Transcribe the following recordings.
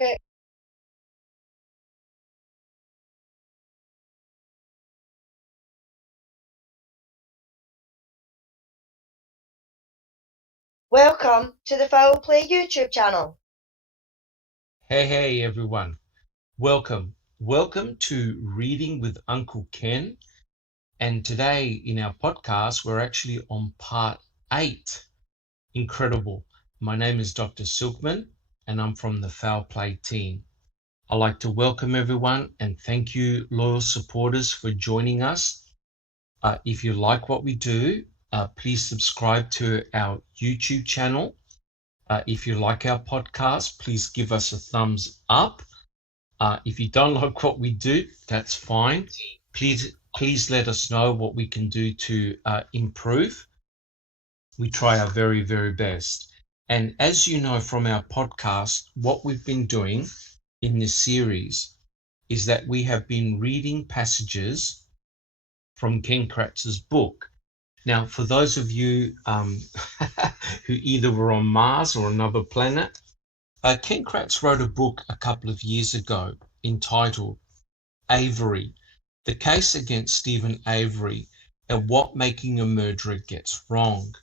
Okay. Welcome to the Foul Play YouTube channel. Hey everyone. Welcome. Welcome to Reading with Uncle Ken. And today in our podcast, we're actually on part 8. Incredible. My name is Dr. Silkman and I'm from the Foul Play team. I'd like to welcome everyone and thank you, loyal supporters, for joining us. If you like what we do, please subscribe to our YouTube channel. If you like our podcast, please give us a thumbs up. If you don't like what we do, that's fine. Please let us know what we can do to improve. We try our very, very best. And as you know from our podcast, what we've been doing in this series is that we have been reading passages from Ken Kratz's book. Now, for those of you who either were on Mars or another planet, Ken Kratz wrote a book a couple of years ago entitled Avery, the case against Stephen Avery and what making a murderer gets wrong.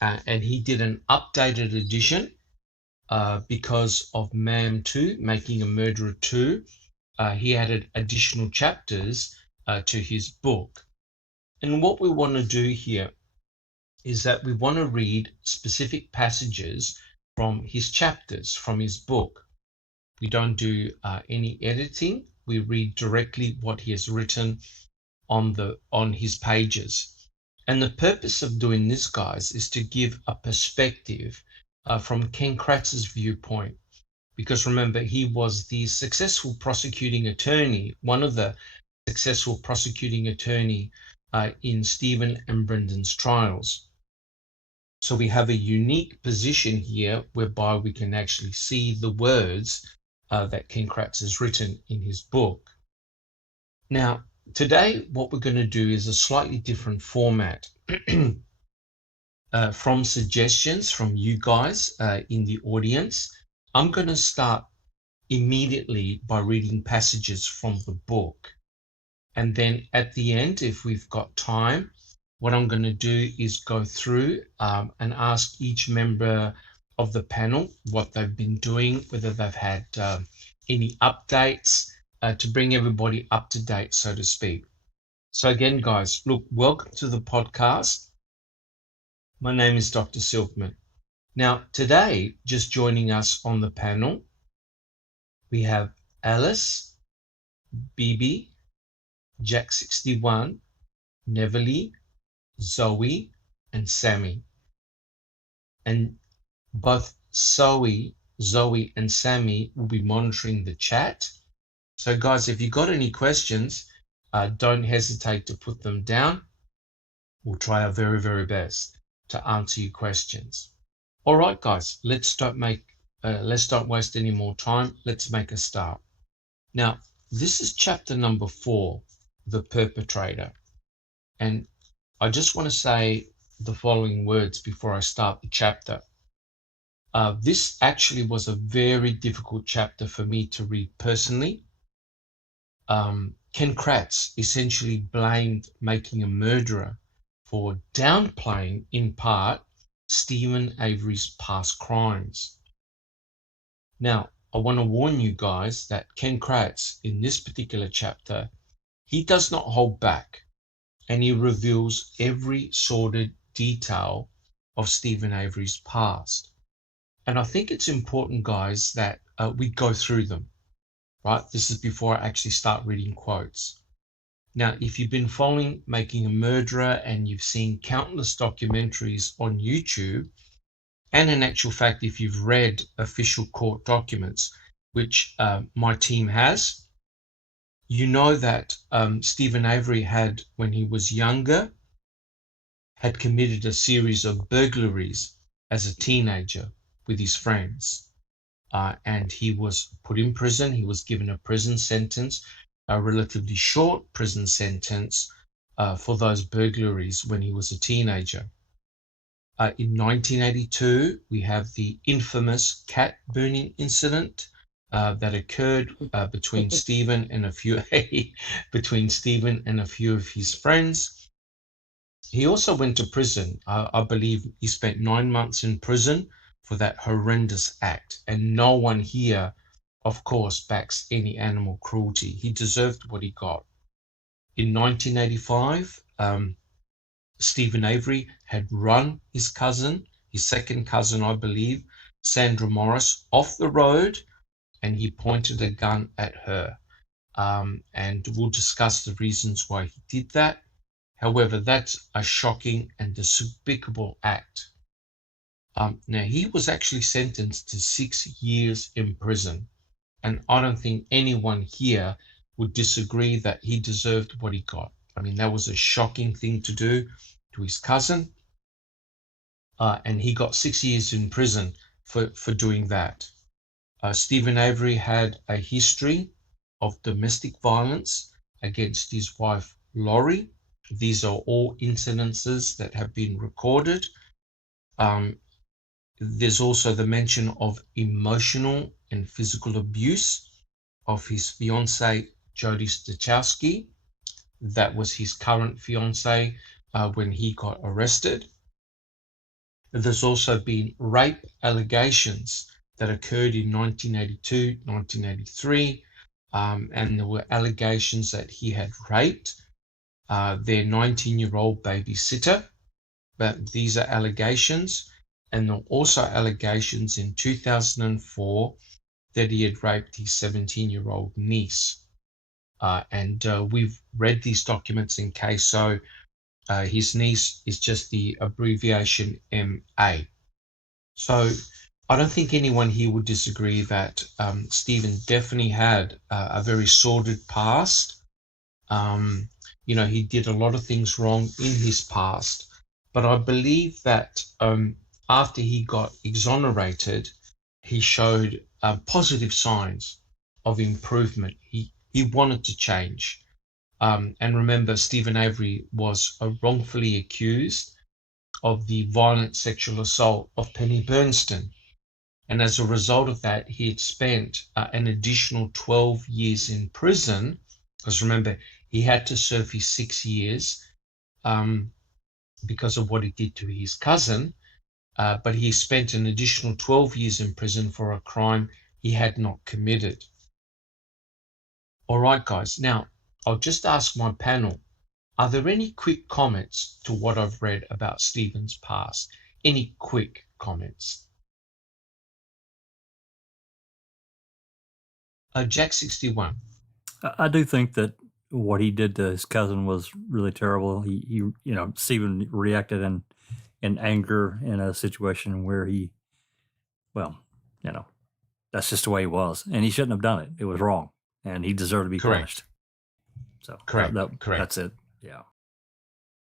And he did an updated edition because of MAM 2, Making a Murderer 2. He added additional chapters to his book. And what we want to do here is that we want to read specific passages from his chapters, from his book. We don't do any editing. We read directly what he has written on his pages. And the purpose of doing this, guys, is to give a perspective from Ken Kratz's viewpoint. Because remember, he was the successful prosecuting attorney, one of the successful prosecuting attorney in Stephen and Brendan's trials. So we have a unique position here whereby we can actually see the words that Ken Kratz has written in his book. Now, today, what we're going to do is a slightly different format. From suggestions from you guys in the audience, I'm going to start immediately by reading passages from the book. And then at the end, if we've got time, what I'm going to do is go through and ask each member of the panel what they've been doing, whether they've had any updates to bring everybody up to date, so to speak. So again, guys, look, welcome to the podcast. My name is Dr. Silkman. Now, today, just joining us on the panel, we have Alice, Bibi, Jack61, Neverly, Zoe, and Sammy. And both Zoe and Sammy will be monitoring the chat. So guys, if you've got any questions, don't hesitate to put them down. We'll try our very, very best to answer your questions. All right, guys, let's don't waste any more time. Let's make a start. Now, this is chapter number 4, The Perpetrator. And I just want to say the following words before I start the chapter. This actually was a very difficult chapter for me to read personally. Ken Kratz essentially blamed Making a Murderer for downplaying, in part, Stephen Avery's past crimes. Now, I want to warn you guys that Ken Kratz, in this particular chapter, he does not hold back, and he reveals every sordid detail of Stephen Avery's past. And I think it's important, guys, that we go through them, right? This is before I actually start reading quotes. Now, if you've been following Making a Murderer and you've seen countless documentaries on YouTube, and in actual fact, if you've read official court documents, which my team has, you know that Stephen Avery had, when he was younger, had committed a series of burglaries as a teenager with his friends. And he was put in prison. He was given a prison sentence, a relatively short prison sentence for those burglaries when he was a teenager. In 1982, we have the infamous cat burning incident that occurred between Stephen and a few of his friends. He also went to prison. I believe he spent 9 months in prison for that horrendous act. And no one here, of course, backs any animal cruelty. He deserved what he got. In 1985, Stephen Avery had run his second cousin, I believe, Sandra Morris, off the road, and he pointed a gun at her. And we'll discuss the reasons why he did that. However, that's a shocking and despicable act. Now, he was actually sentenced to 6 years in prison, and I don't think anyone here would disagree that he deserved what he got. I mean, that was a shocking thing to do to his cousin, and he got 6 years in prison for doing that. Stephen Avery had a history of domestic violence against his wife, Laurie. These are all incidences that have been recorded. There's also the mention of emotional and physical abuse of his fiancée, Jody Stachowski. That was his current fiancée when he got arrested. There's also been rape allegations that occurred in 1982, 1983, and there were allegations that he had raped their 19-year-old babysitter. But these are allegations, and there were also allegations in 2004 that he had raped his 17-year-old niece. And we've read these documents in CASO. His niece is just the abbreviation MA. So I don't think anyone here would disagree that Stephen definitely had a very sordid past. He did a lot of things wrong in his past, but I believe that after he got exonerated, he showed positive signs of improvement. He wanted to change. And remember, Stephen Avery was wrongfully accused of the violent sexual assault of Penny Bernstein. And as a result of that, he had spent an additional 12 years in prison, because remember, he had to serve his 6 years because of what he did to his cousin, but he spent an additional 12 years in prison for a crime he had not committed. All right, guys. Now, I'll just ask my panel, are there any quick comments to what I've read about Stephen's past? Any quick comments? Jack 61. I do think that what he did to his cousin was really terrible. He Stephen reacted in anger in a situation where that's just the way he was, and he shouldn't have done it. It was wrong, and he deserved to be punished. So correct. That's it. Yeah.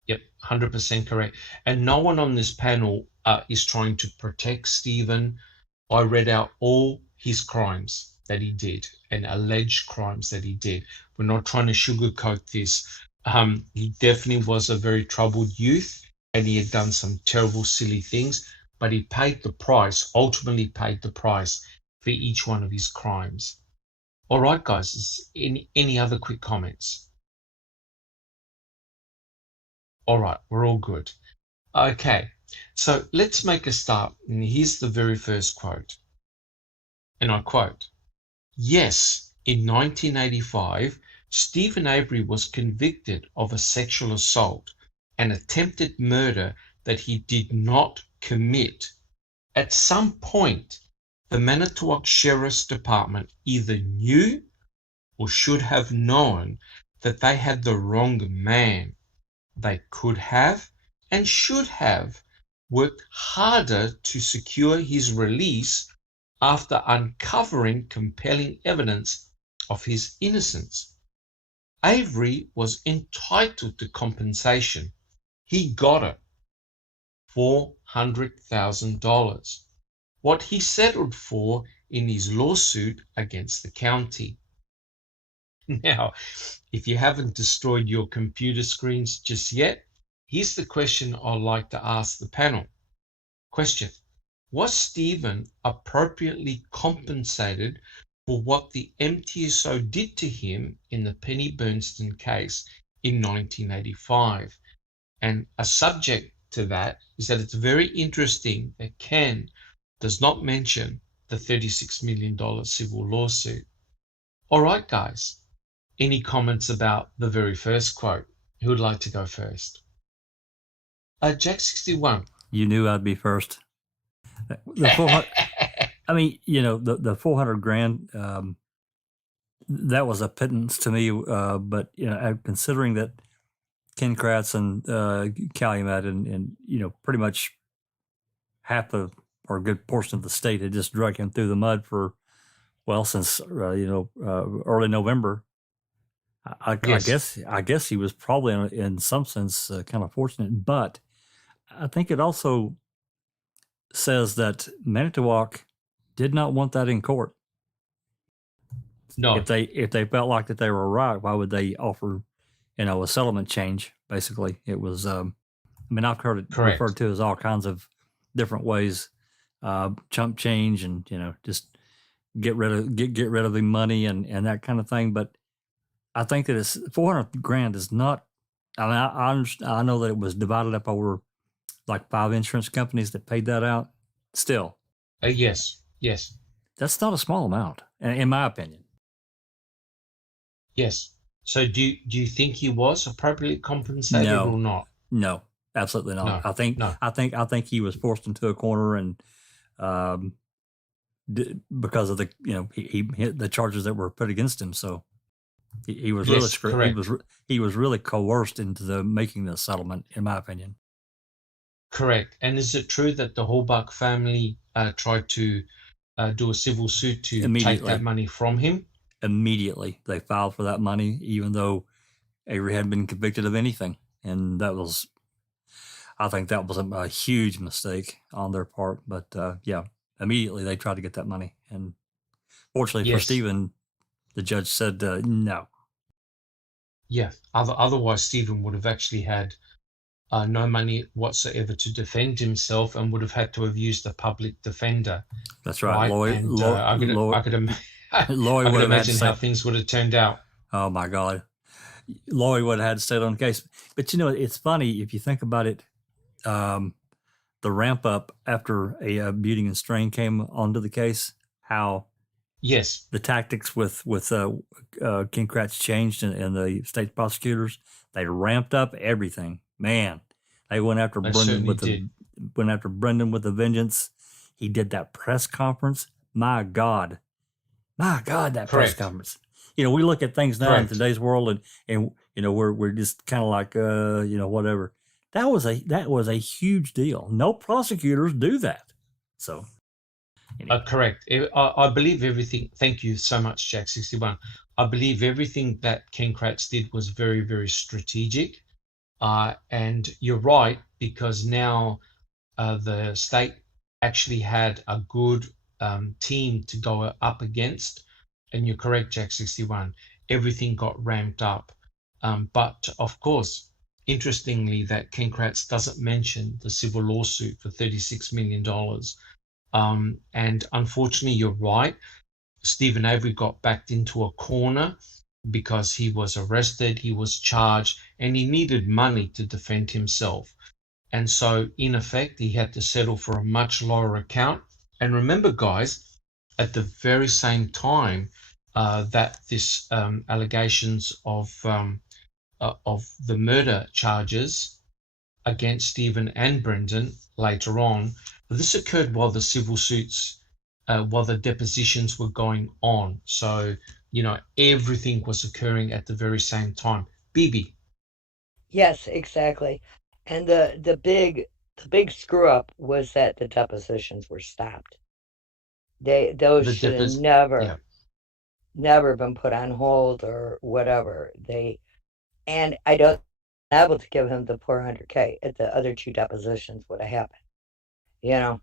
Yep, 100% correct. And no one on this panel is trying to protect Stephen. I read out all his crimes that he did and alleged crimes that he did. We're not trying to sugarcoat this. He definitely was a very troubled youth, and he had done some terrible, silly things, but he ultimately paid the price for each one of his crimes. All right, guys, any other quick comments? All right, we're all good. Okay, so let's make a start. And here's the very first quote. And I quote, "Yes, in 1985, Stephen Avery was convicted of a sexual assault and attempted murder that he did not commit. At some point, the Manitowoc Sheriff's Department either knew or should have known that they had the wrong man. They could have and should have worked harder to secure his release after uncovering compelling evidence of his innocence. Avery was entitled to compensation. He got it, $400,000, what he settled for in his lawsuit against the county." Now, if you haven't destroyed your computer screens just yet, here's the question I'd like to ask the panel. Question: was Stephen appropriately compensated for what the MTSO did to him in the Penny Bernstein case in 1985. And a subject to that is that it's very interesting that Ken does not mention the $36 million civil lawsuit. All right, guys. Any comments about the very first quote? Who would like to go first? Jack 61. You knew I'd be first. The 400, I mean, the 400 grand, that was a pittance to me. But, considering that Ken Kratz and Calumet and pretty much half of or a good portion of the state had just dragged him through the mud since early November. Yes. I guess he was probably in some sense kind of fortunate, but I think it also says that Manitowoc did not want that in court. No. If they felt like that they were right, why would they offer, a settlement change? Basically, it was. I've heard it Correct. referred to as all kinds of different ways, chump change, and just get rid of the money and that kind of thing. But I think that it's 400 grand is not. I mean, I know that it was divided up over like 5 insurance companies that paid that out. Still, yes, that's not a small amount, in my opinion. Yes. So do you think he was appropriately compensated or not? No, absolutely not. No. I think he was forced into a corner and because of the he hit the charges that were put against him. So he was really screwed. He was really coerced into making the settlement, in my opinion. Correct. And is it true that the Holbach family tried to do a civil suit to take that money from him? Immediately, they filed for that money, even though Avery hadn't been convicted of anything. And I think that was a huge mistake on their part. But immediately they tried to get that money. And fortunately for Stephen, the judge said no. Yeah. Otherwise, Stephen would have actually had no money whatsoever to defend himself and would have had to have used a public defender. That's right. I could imagine how things would have turned out. Oh, my God. Lloyd would have had to stay on the case. But, it's funny if you think about it. The ramp up after a Beauty and Strain came onto the case, how the tactics with Ken Kratz changed and the state prosecutors, they ramped up everything. Man, they went after Brendan with a vengeance. He did that press conference. My God, that press conference. We look at things now in today's world, and we're just kind of like whatever. That was a huge deal. No prosecutors do that. So, correct. I believe everything. Thank you so much, Jack 61. I believe everything that Ken Kratz did was very, very strategic. And you're right, because now the state actually had a good team to go up against. And you're correct, Jack 61. Everything got ramped up. But of course, interestingly, that Ken Kratz doesn't mention the civil lawsuit for $36 million. And unfortunately, you're right. Stephen Avery got backed into a corner because he was arrested, he was charged, and he needed money to defend himself. And so, in effect, he had to settle for a much lower account. And remember, guys, at the very same time that this allegations of the murder charges against Stephen and Brendan later on, this occurred while the civil suits, while the depositions were going on. So, everything was occurring at the very same time. Bibi. Yes, exactly. And the big screw up was that the depositions were stopped. Those should have never been put on hold or whatever. And I don't able to give him the $400K if the other 2 depositions would have happened. Yeah,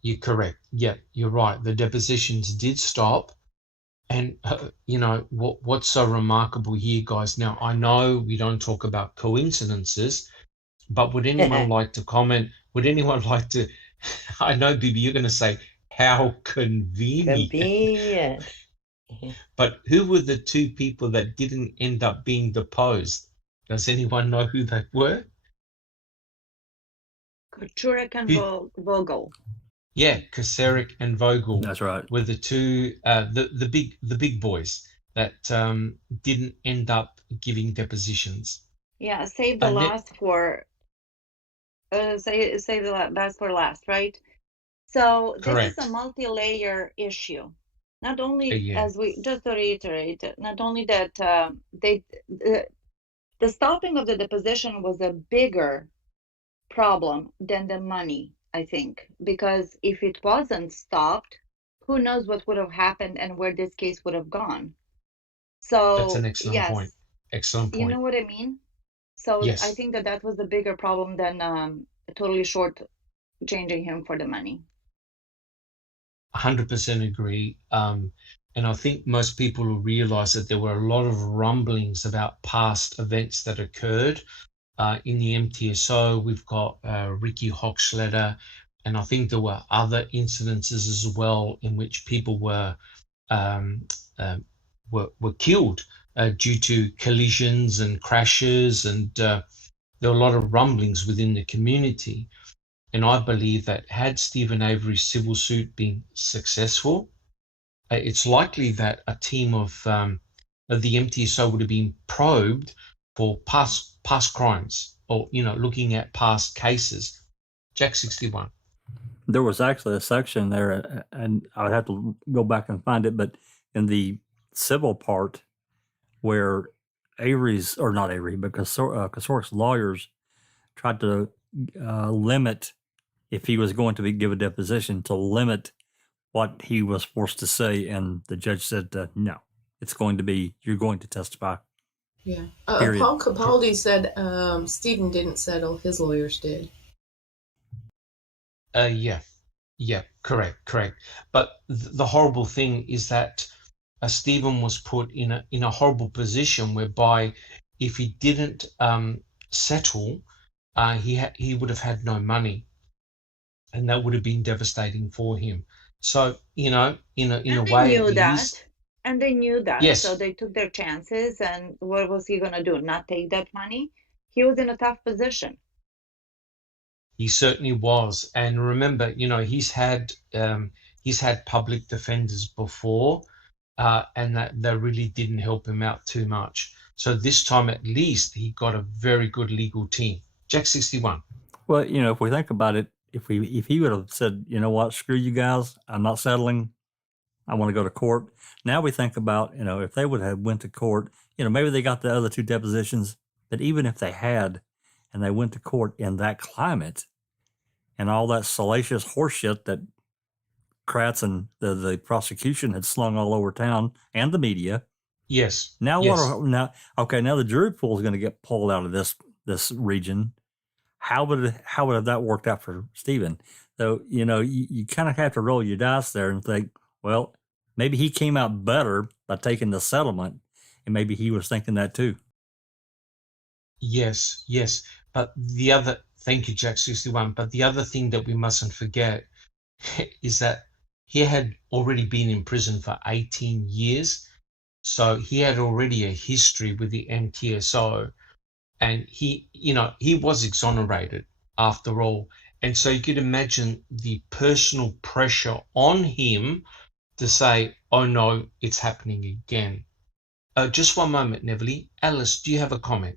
you're correct. Yeah, you're right. The depositions did stop. And, what's so remarkable here, guys, now I know we don't talk about coincidences, but would anyone like to comment? Would anyone like to, I know, Bibi, you're going to say, How convenient. Convenient. But who were the two people that didn't end up being deposed? Does anyone know who they were? Kachurek and Vogel. Yeah, Kacerik and Vogel. That's right. Were the two the big boys that didn't end up giving depositions. Yeah, save the last for save the best for last, right? So Correct. This is a multi-layer issue. Not only, Yeah. as we just to reiterate, not only that the stopping of the deposition was a bigger problem than the money, I think, because if it wasn't stopped, who knows what would have happened and where this case would have gone. So that's an excellent point. Excellent point. You know what I mean? So yes. I think that was a bigger problem than totally short changing him for the money. 100% agree. And I think most people will realize that there were a lot of rumblings about past events that occurred in the MTSO. We've got Ricky Hochschleder, and I think there were other incidences as well in which people were killed due to collisions and crashes, and there were a lot of rumblings within the community. And I believe that had Stephen Avery's civil suit been successful, it's likely that a team of the MTSO would have been probed for past crimes, or looking at past cases. Jack 61. There was actually a section there, and I would have to go back and find it, but in the civil part where Avery's, or not Avery, but Kasorik's lawyers tried to limit, if he was going to give a deposition, to limit what he was forced to say, and the judge said, no, it's going to be, you're going to testify. Yeah. Paul Capaldi said Stephen didn't settle, his lawyers did. Yeah, correct. But the horrible thing is that Stephen was put in a horrible position whereby if he didn't settle, he would have had no money, and that would have been devastating for him. So in a way, and they knew that. Yes. So they took their chances. And what was he going to do? Not take that money? He was in a tough position. He certainly was. And remember, he's had public defenders before, and that really didn't help him out too much. So this time, at least, he got a very good legal team. Jack 61. Well, if we think about it, if he would have said, you know what, screw you guys, I'm not settling, I want to go to court. Now we think about, if they would have went to court, maybe they got the other two depositions, but even if they had, and they went to court in that climate, and all that salacious horseshit that Kratz and the prosecution had slung all over town and the media. Yes. Now yes. Now the jury pool is going to get pulled out of this region. How would have that worked out for Stephen? So you kind of have to roll your dice there and think, well, maybe he came out better by taking the settlement, and maybe he was thinking that too. Yes. But thank you, Jack 61. But the other thing that we mustn't forget is that he had already been in prison for 18 years. So he had already a history with the MTSO, and he was exonerated after all. And so you could imagine the personal pressure on him to say, oh no, it's happening again. Just one moment, Neville. Alice, do you have a comment?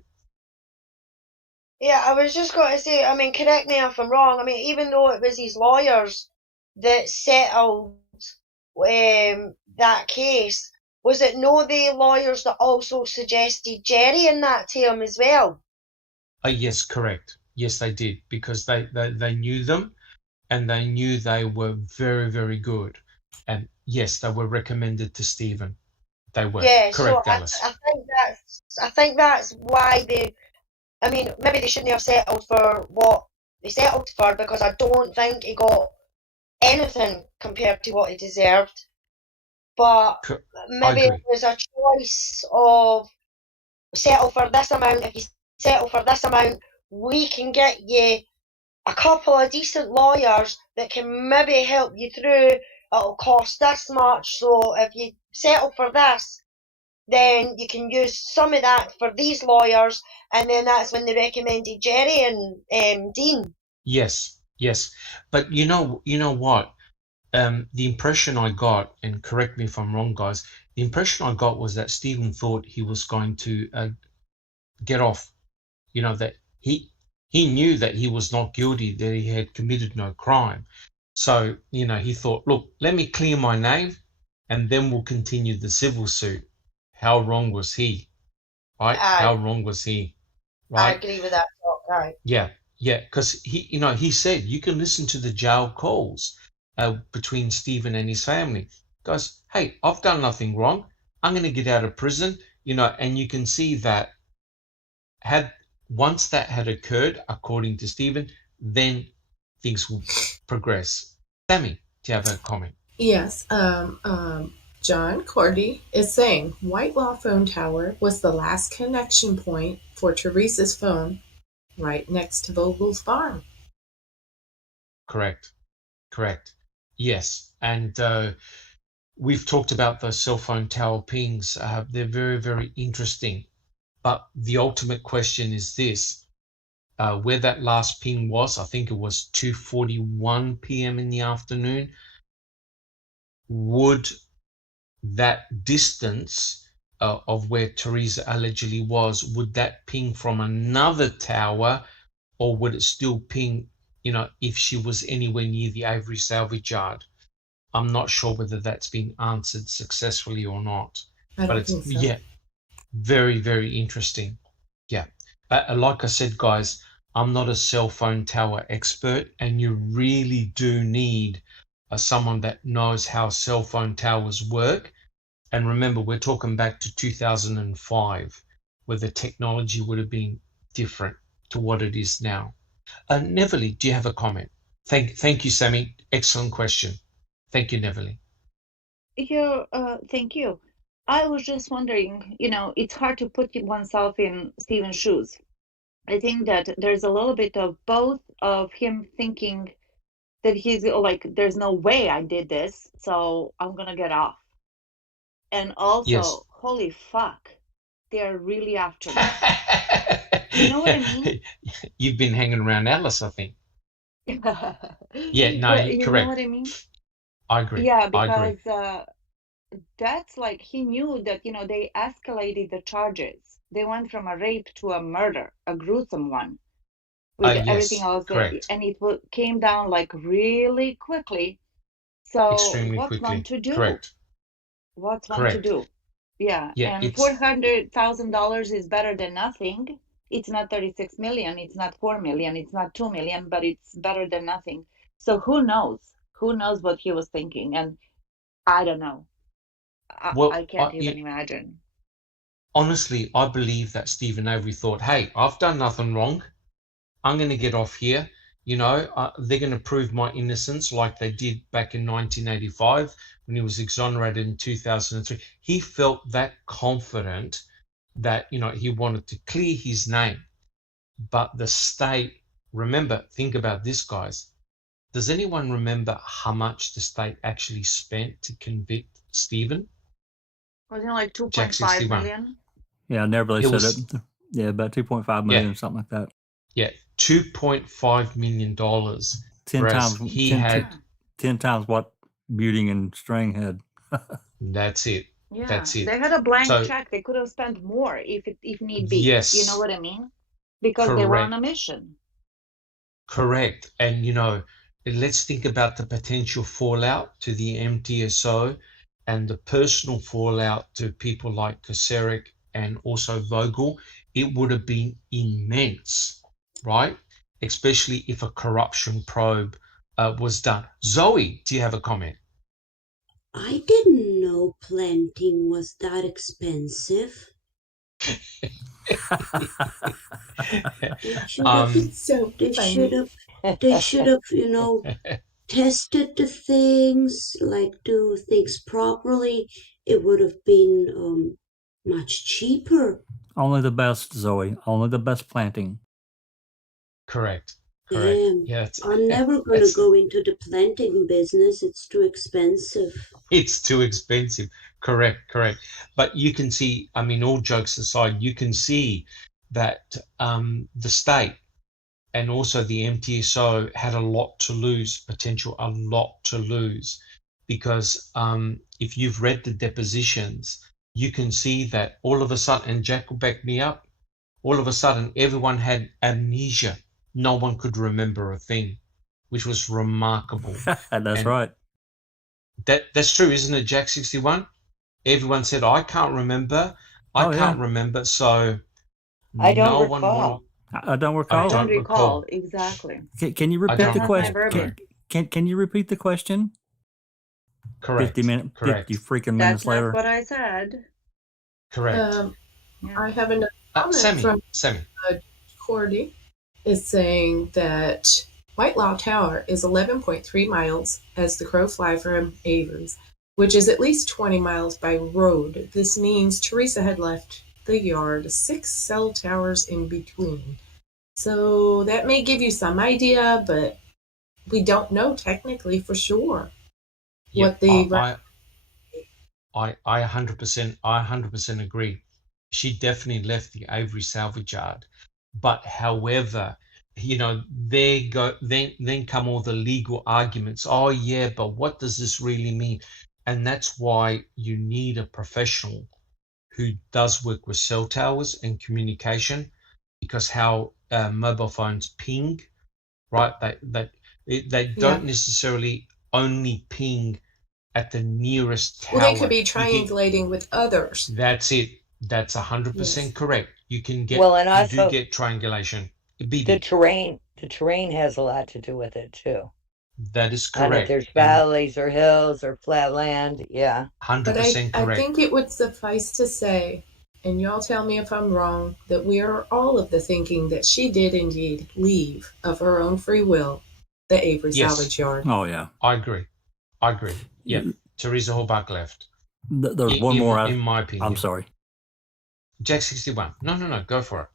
Yeah, I was just going to say, correct me if I'm wrong. Even though it was his lawyers that settled that case, was it no the lawyers that also suggested Jerry in that to him as well? Yes, correct. Yes, they did, because they knew them, and they knew they were very, very good. And yes, they were recommended to Stephen. They were. Yeah, correct, so Alice. I think that's why maybe they shouldn't have settled for what they settled for, because I don't think he got anything compared to what he deserved. But maybe it was a choice of settle for this amount. If you settle for this amount, we can get you a couple of decent lawyers that can maybe help you through. It'll cost this much, so if you settle for this, then you can use some of that for these lawyers, and then that's when they recommended Jerry and Dean. Yes, yes. But you know what? The impression I got, and correct me if I'm wrong, guys, the impression I got was that Stephen thought he was going to get off. That he knew that he was not guilty, that he had committed no crime. So, he thought, look, let me clear my name and then we'll continue the civil suit. How wrong was he? Right? How wrong was he? Right? I agree with that thought, right? Yeah, because he said you can listen to the jail calls between Stephen and his family. Goes, hey, I've done nothing wrong. I'm going to get out of prison, and you can see that once that had occurred, according to Stephen, then things will progress. Sammy, do you have a comment? Yes. John Cordy is saying Whitelaw phone tower was the last connection point for Teresa's phone right next to Vogel's farm. Correct. Yes. And we've talked about the cell phone tower pings. They're very, very interesting. But the ultimate question is this. Where that last ping was, I think it was 2:41 p.m. in the afternoon. Would that distance of where Teresa allegedly was, would that ping from another tower, or would it still ping, if she was anywhere near the Avery salvage yard? I'm not sure whether that's been answered successfully or not. I don't think so. Yeah, very, very interesting. Yeah. Like I said, guys, I'm not a cell phone tower expert, and you really do need someone that knows how cell phone towers work. And remember, we're talking back to 2005, where the technology would have been different to what it is now. Neverly, do you have a comment? Thank you, Sammy. Excellent question. Thank you, Neverly. Thank you. I was just wondering, it's hard to put oneself in Stephen's shoes. I think that there's a little bit of both of him thinking that he's like, there's no way I did this, so I'm gonna get off. And also, yes. Holy fuck, they're really after me. You know what I mean? You've been hanging around Alice, I think. Yeah, no, you correct. know what I mean? I agree. Yeah, because that's like, he knew that, they escalated the charges. They went from a rape to a murder, a gruesome one, with everything else. Correct. And it came down like really quickly. So extremely what's quickly. one to do? Correct. What's one to do? Yeah, and $400,000 is better than nothing. It's not 36 million, it's not 4 million, it's not 2 million, but it's better than nothing. So who knows? Who knows what he was thinking? And I don't know. I can't even imagine. Honestly, I believe that Stephen Avery thought, hey, I've done nothing wrong. I'm going to get off here. They're going to prove my innocence like they did back in 1985 when he was exonerated in 2003. He felt that confident that, he wanted to clear his name. But the state, remember, think about this, guys. Does anyone remember how much the state actually spent to convict Stephen? Wasn't it like 2.5 million? Yeah, I never really said it. Yeah, about 2.5 million, something like that. Yeah, $2.5 million. 10 times. He had 10 times what Beauty and Strang had. That's it. Yeah, that's it. They had a blank check. They could have spent more if need be. Yes. You know what I mean? Because they were on a mission. Correct. And, let's think about the potential fallout to the MTSO and the personal fallout to people like Kosarik and also Vogel. It would have been immense, right? Especially if a corruption probe was done. Zoe, do you have a comment? I didn't know planting was that expensive. They should have, tested the things, like do things properly. It would have been much cheaper. Only the best, Zoe. Only the best planting. Correct. correct. Damn. Yeah, I'm never gonna it's go into the planting business. It's too expensive. it's too expensive. Correct, correct. But you can see, I mean, all jokes aside, you can see that the state and also the MTSO had a lot to lose, a lot to lose, because if you've read the depositions, you can see that all of a sudden, and Jack will back me up, all of a sudden everyone had amnesia. No one could remember a thing, which was remarkable. That's And right. that's true, isn't it, Jack 61? Everyone said, I can't remember. I Oh, yeah. can't remember. So I don't no one recall. wanted. I don't I recall. don't recall. Exactly. Can you I repeat don't the That's my recall. question? verbiage. Can you repeat the question? Correct. 50 Correct. freaking That's minutes not later. what I said. Correct. Yeah. I have another comment from Sammy. Cordy is saying that Whitelaw Tower is 11.3 miles as the crow fly from Avery's, which is at least 20 miles by road. This means Teresa had left the yard 6 cell towers in between. So that may give you some idea, but we don't know technically for sure what the I 100% agree. She definitely left the Avery salvage yard. But however, then come all the legal arguments. Oh yeah, but what does this really mean? And that's why you need a professional who does work with cell towers and communication, because how mobile phones ping, right? They don't necessarily only ping at the nearest tower. Well, they could be triangulating with others. That's it. That's 100% correct. You can get, Well, and you also do get triangulation. the terrain has a lot to do with it too. That is And if correct. there's valleys or hills or flat land, yeah. 100% But correct. I think it would suffice to say, and y'all tell me if I'm wrong, that we are all of the thinking that she did indeed leave of her own free will the Avery salvage yard. Oh, yeah. I agree. Yeah. Teresa Hallbuck left. There's one more. In my opinion. I'm sorry. Jack 61. No, go for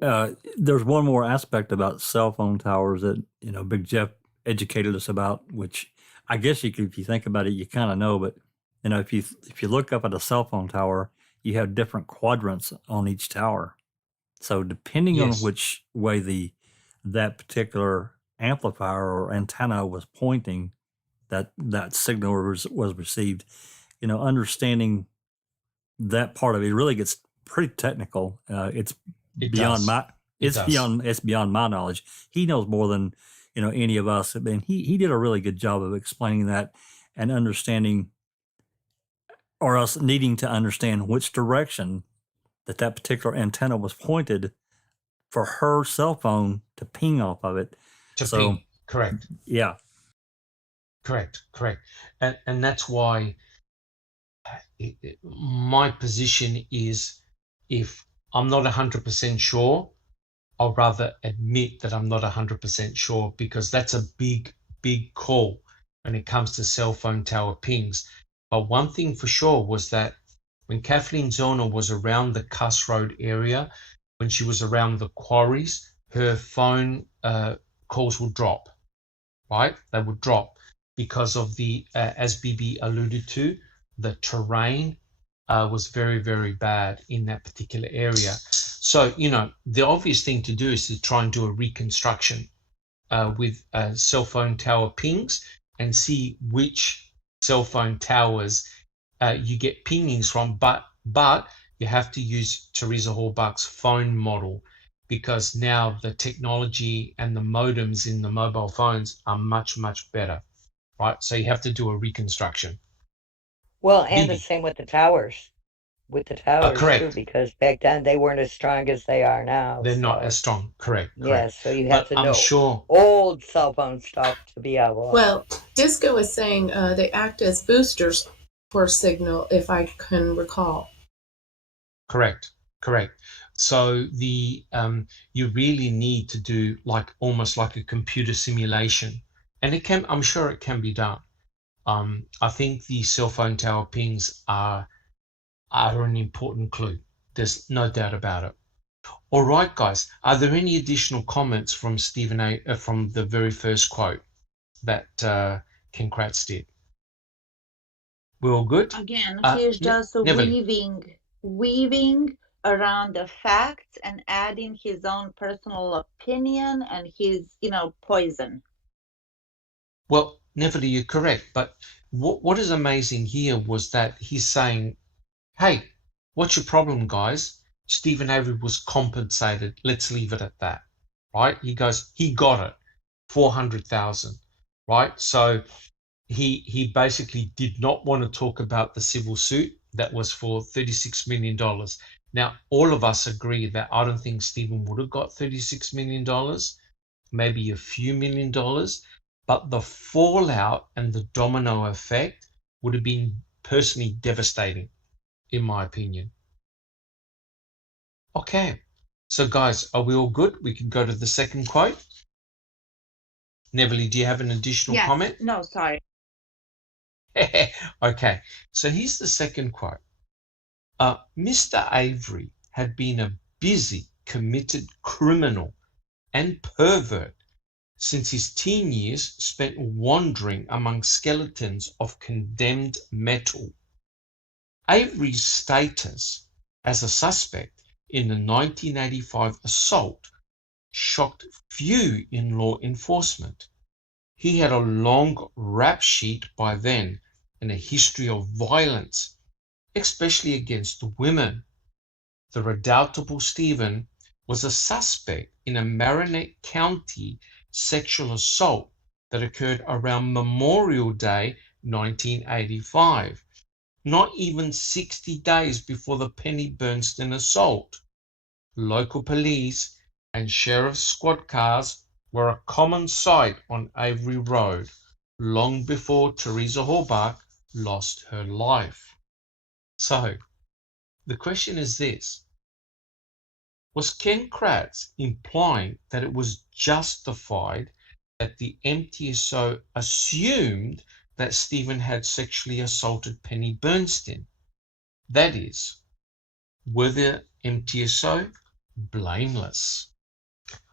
it. There's one more aspect about cell phone towers that, Big Jeff educated us about, which I guess if you think about it, you kind of know, but if you look up at a cell phone tower, you have different quadrants on each tower. So depending on which way that particular amplifier or antenna was pointing, that signal was received, understanding that part of it really gets pretty technical. It's beyond my knowledge. He knows more than any of us, and he did a really good job of explaining that and understanding, or us needing to understand which direction that particular antenna was pointed for her cell phone to ping off of it. Ping, correct. Yeah. Correct. And that's why my position is, if I'm not 100% sure, I'll rather admit that I'm not 100% sure, because that's a big call when it comes to cell phone tower pings. But one thing for sure was that when Kathleen Zellner was around the Cuss Road area, when she was around the quarries, her phone calls would drop, right? They would drop because of the, as BB alluded to, the terrain was very, very bad in that particular area. So, the obvious thing to do is to try and do a reconstruction with cell phone tower pings and see which cell phone towers you get pingings from. But you have to use Teresa Hallbuck's phone model, because now the technology and the modems in the mobile phones are much, much better, right? So you have to do a reconstruction. Well, and the same with the towers. With the towers too, because back then they weren't as strong as they are now. They're not as strong, correct. Yeah, so you have to know sure old cell phone stuff to be able. Well, Disco is saying they act as boosters for signal, if I can recall. Correct. So the you really need to do almost like a computer simulation, and I'm sure it can be done. I think the cell phone tower pings are an important clue. There's no doubt about it. All right, guys. Are there any additional comments from Stephen from the very first quote that Ken Kratz did? We're all good? Again, he's just weaving around the facts and adding his own personal opinion and his, poison. Well, Neville, you're correct. But what is amazing here was that he's saying, hey, what's your problem, guys? Stephen Avery was compensated. Let's leave it at that, right? He goes, he got it, 400,000, right? So he basically did not want to talk about the civil suit that was for $36 million. Now, all of us agree that I don't think Stephen would have got $36 million, maybe a few $1,000,000, but the fallout and the domino effect would have been personally devastating, in my opinion. Okay, so guys, are we all good? We can go to the second quote. Neville, do you have an additional comment? No, sorry. Okay, so here's the second quote. Mr. Avery had been a busy, committed criminal and pervert since his teen years spent wandering among skeletons of condemned metal. Avery's status as a suspect in the 1985 assault shocked few in law enforcement. He had a long rap sheet by then and a history of violence, especially against women. The redoubtable Stephen was a suspect in a Marinette County sexual assault that occurred around Memorial Day 1985, not even 60 days before the Penny Bernstein assault. Local police and sheriff's squad cars were a common sight on Avery Road long before Teresa Horbach lost her life. So, the question is this. Was Ken Kratz implying that it was justified that the MTSO assumed that Stephen had sexually assaulted Penny Bernstein? That is, were the MTSO blameless?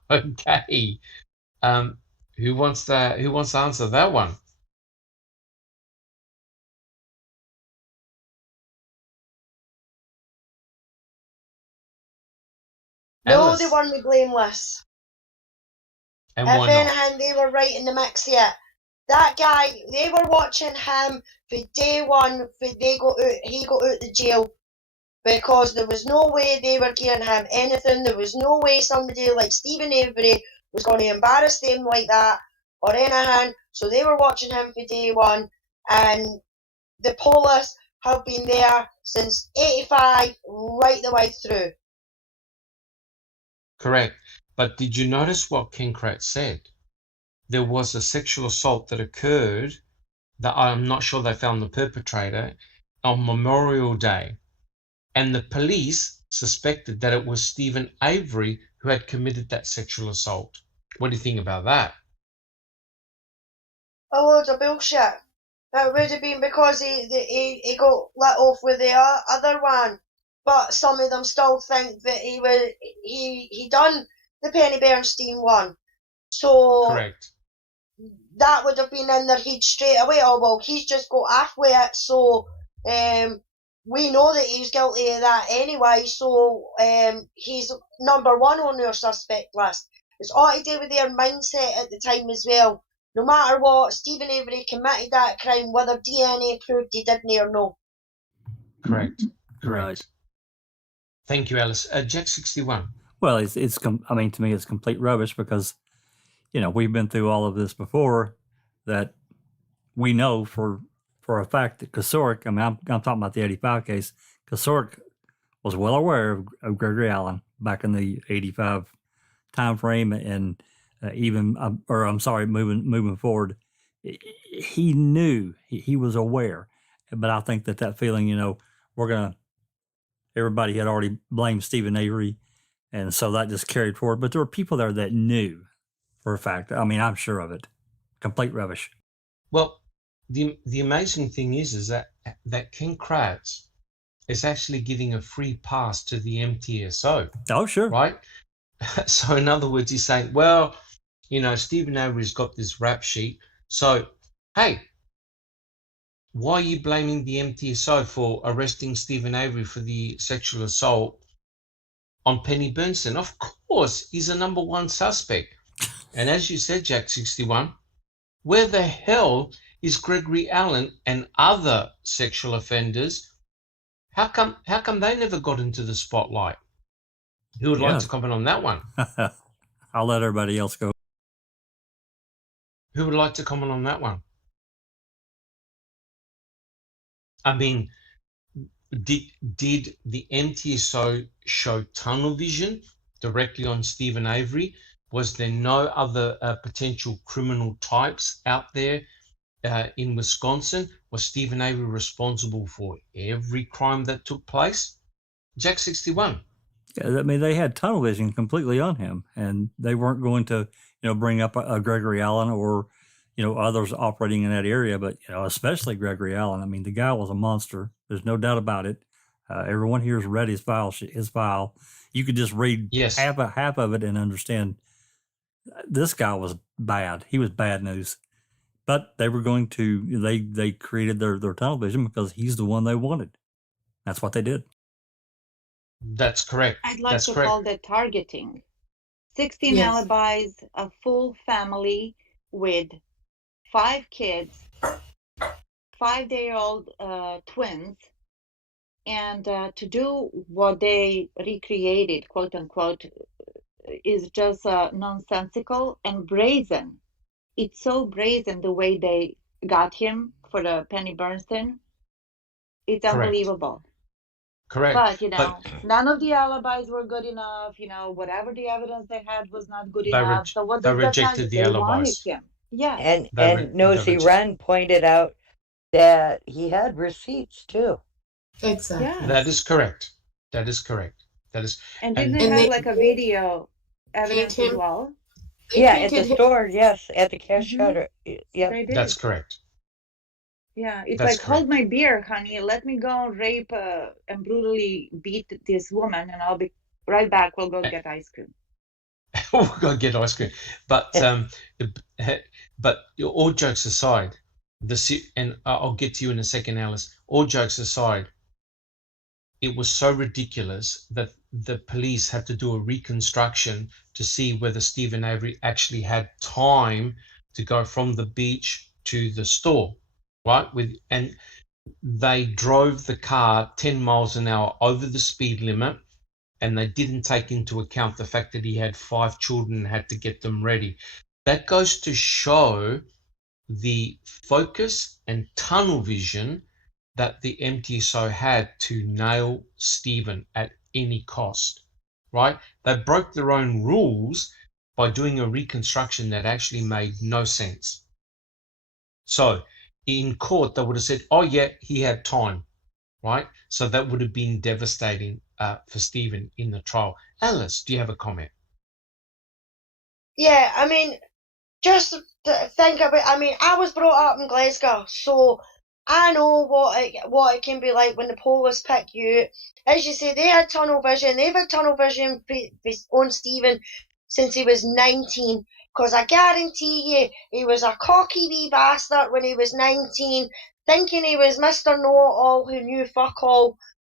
Okay. Who wants to answer that one? No, they weren't blameless. And why not? If anything, they were right in the mix here. That guy, they were watching him for day one. He got out the jail because there was no way they were giving him anything. There was no way somebody like Stephen Avery was going to embarrass them like that or anything. So they were watching him for day one, and the police have been there since '85, right the way through. Correct. But did you notice what Ken Kratz said? There was a sexual assault that occurred that I'm not sure they found the perpetrator on Memorial Day. And the police suspected that it was Stephen Avery who had committed that sexual assault. What do you think about that? A load of bullshit. That would have been because he got let off with the other one. But some of them still think that he done the Penny Bernstein one. So correct. That would have been in their head straight away. Oh well, he's just got off with it, so we know that he's guilty of that anyway. So he's number one on their suspect list. It's all to do with their mindset at the time as well. No matter what, Stephen Avery committed that crime, whether DNA proved he didn't or no. Correct. Right. Thank you, Alice. Jack 61. Well, I mean, to me, it's complete rubbish because, we've been through all of this before. That we know for a fact that Kasork, I mean, I'm talking about the 85 case. Kasork was well aware of Gregory Allen back in the 85 time frame, and moving forward, he knew, he was aware. But I think that feeling, everybody had already blamed Stephen Avery, and so that just carried forward. But there were people there that knew for a fact. I mean, I'm sure of it. Complete rubbish. Well, the amazing thing is that Ken Kratz is actually giving a free pass to the MTSO. Oh, sure. Right? So in other words, he's saying, well, Stephen Avery's got this rap sheet. So, hey, why are you blaming the MTSO for arresting Stephen Avery for the sexual assault on Penny Bernstein? Of course, he's a number one suspect. And as you said, Jack 61, where the hell is Gregory Allen and other sexual offenders? How come they never got into the spotlight? Who would like to comment on that one? I'll let everybody else go. Who would like to comment on that one? I mean, did the MTSO show tunnel vision directly on Stephen Avery? Was there no other potential criminal types out there in Wisconsin? Was Stephen Avery responsible for every crime that took place? Jack 61. Yeah, I mean, they had tunnel vision completely on him, and they weren't going to, bring up a Gregory Allen or, others operating in that area, but, especially Gregory Allen. I mean, the guy was a monster. There's no doubt about it. Everyone here has read his file. You could just read half of it and understand this guy was bad. He was bad news. But they were going to, they created their tunnel vision because he's the one they wanted. That's what they did. That's correct. I'd like to call that targeting. 16 alibis, a full family with 5 kids, 5-day-old twins, and to do what they recreated, quote unquote, is just nonsensical and brazen. It's so brazen the way they got him for the Penny Bernstein. It's unbelievable. Correct. But, none of the alibis were good enough. Whatever the evidence they had was not good enough. So what does that tell you? They wanted him. Yeah. And Nosy Ren pointed out that he had receipts too. Exactly. Yeah. That is correct. And didn't they have like a video evidence as well? Yeah, at the store, yes, at the cash counter. Yeah, that's correct. Yeah, it's like, hold my beer, honey. Let me go rape and brutally beat this woman, and I'll be right back. We'll go get ice cream. We'll go get ice cream. But all jokes aside, and I'll get to you in a second, Alice. All jokes aside, it was so ridiculous that the police had to do a reconstruction to see whether Stephen Avery actually had time to go from the beach to the store. Right, and they drove the car 10 miles an hour over the speed limit, and they didn't take into account the fact that he had 5 children and had to get them ready. That goes to show the focus and tunnel vision that the MTSO had to nail Stephen at any cost. Right? They broke their own rules by doing a reconstruction that actually made no sense. So in court, they would have said, oh, yeah, he had time, right? So that would have been devastating for Stephen in the trial. Alice, do you have a comment? Yeah, I mean, just to think about, I was brought up in Glasgow, so I know what it can be like when the police pick you. As you say, they had tunnel vision. They've had tunnel vision on Stephen since he was 19. Because I guarantee you, he was a cocky wee bastard when he was 19, thinking he was Mr. Know-it-all who knew fuck all,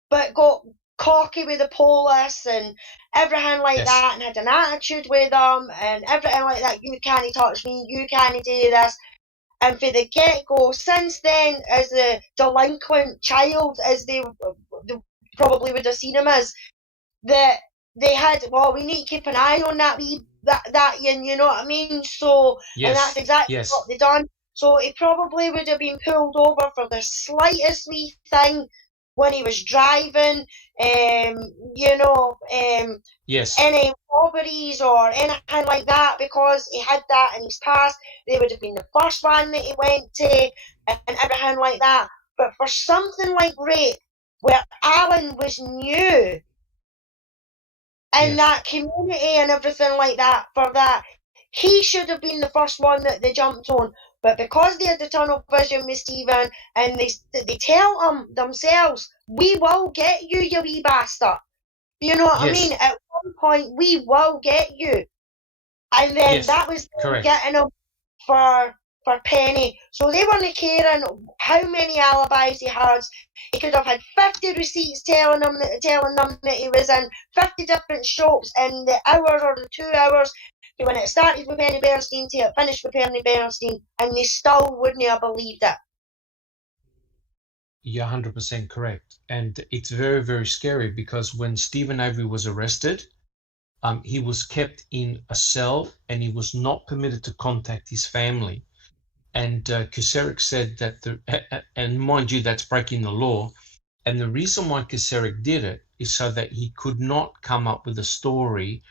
but got cocky with the police and everything like that, and had an attitude with them, and everything like that. You can't touch me, you can't do this. And for the get-go, since then, as a delinquent child, as they probably would have seen him as, that they had, well, we need to keep an eye on that you know what I mean? So, and that's exactly what they done. So he probably would have been pulled over for the slightest wee thing when he was driving, any robberies or anything like that, because he had that in his past. They would have been the first one that he went to and everything like that. But for something like rape, where Alan was new, and that community and everything like that, for that, he should have been the first one that they jumped on. But because they had the tunnel vision with Stephen, and they tell him themselves, we will get you, you wee bastard. You know what I mean? At one point, we will get you. And then that was getting him for Penny. So they weren't caring how many alibis he had. He could have had 50 receipts telling them that he was in 50 different shops in the hour or the 2 hours when it started with Penny Bernstein to it finished with Penny Bernstein, and they still wouldn't have believed it. You're 100% correct. And it's very, very scary because when Stephen Avery was arrested, he was kept in a cell and he was not permitted to contact his family. And Kuceric said that, and mind you, that's breaking the law. And the reason why Kuceric did it is so that he could not come up with a story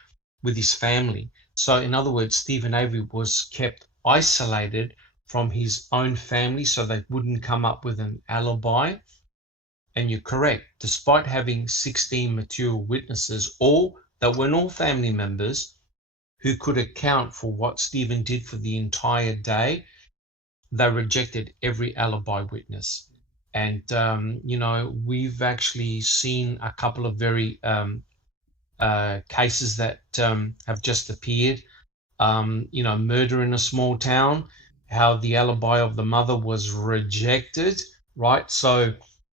with his family. So in other words, Stephen Avery was kept isolated from his own family so they wouldn't come up with an alibi. And you're correct, despite having 16 material witnesses, all that weren't all family members who could account for what Stephen did for the entire day, they rejected every alibi witness. And, we've actually seen a couple of very cases that have just appeared. Murder in a small town, how the alibi of the mother was rejected, right? So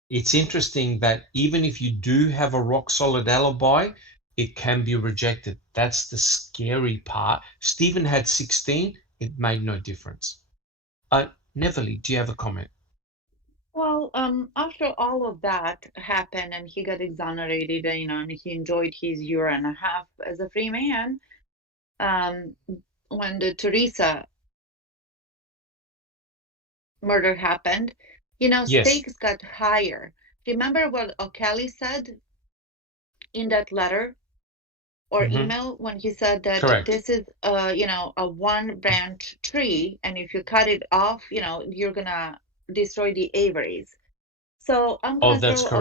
it's interesting that even if you do have a rock solid alibi, it can be rejected. That's the scary part. Stephen had 16, it made no difference. Neville, do you have a comment? Well, after all of that happened and he got exonerated, and he enjoyed his year and a half as a free man, when the Teresa murder happened, stakes got higher. Remember what O'Kelly said in that letter or email when he said that this is, a one branch tree, and if you cut it off, you're gonna destroy the Averys. So I'm gonna throw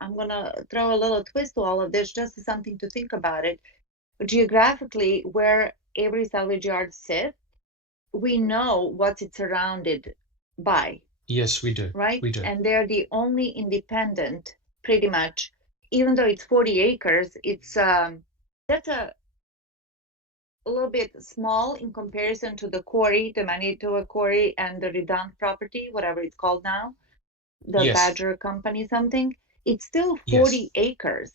I'm gonna throw a little twist to all of this, just something to think about it. Geographically, where Avery Salvage Yard sits, we know what it's surrounded by. Yes, we do. Right? We do. And they're the only independent, pretty much. Even though it's 40 acres, it's that's a little bit small in comparison to the quarry, the Manitoba quarry, and the Redon property, whatever it's called now, the Badger Company something. It's still 40 acres.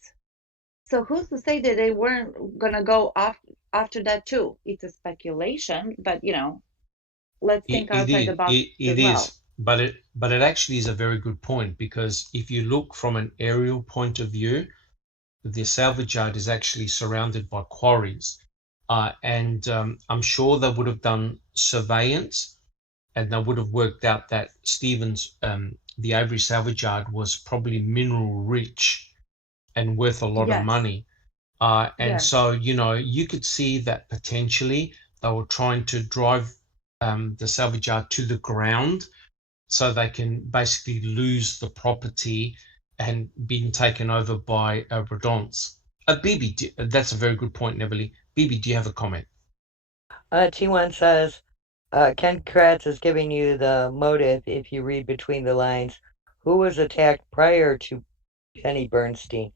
So who's to say that they weren't gonna go after that too? It's a speculation, but let's think outside the box as well. But it actually is a very good point, because if you look from an aerial point of view, the salvage yard is actually surrounded by quarries, and I'm sure they would have done surveillance, and they would have worked out that Stephen's the Avery salvage yard was probably mineral rich and worth a lot of money, so you could see that potentially they were trying to drive the salvage yard to the ground so they can basically lose the property and being taken over by Redons. Bibi, that's a very good point, Neville. Bibi, do you have a comment? T1 says, Ken Kratz is giving you the motive if you read between the lines. Who was attacked prior to Penny Bernstein?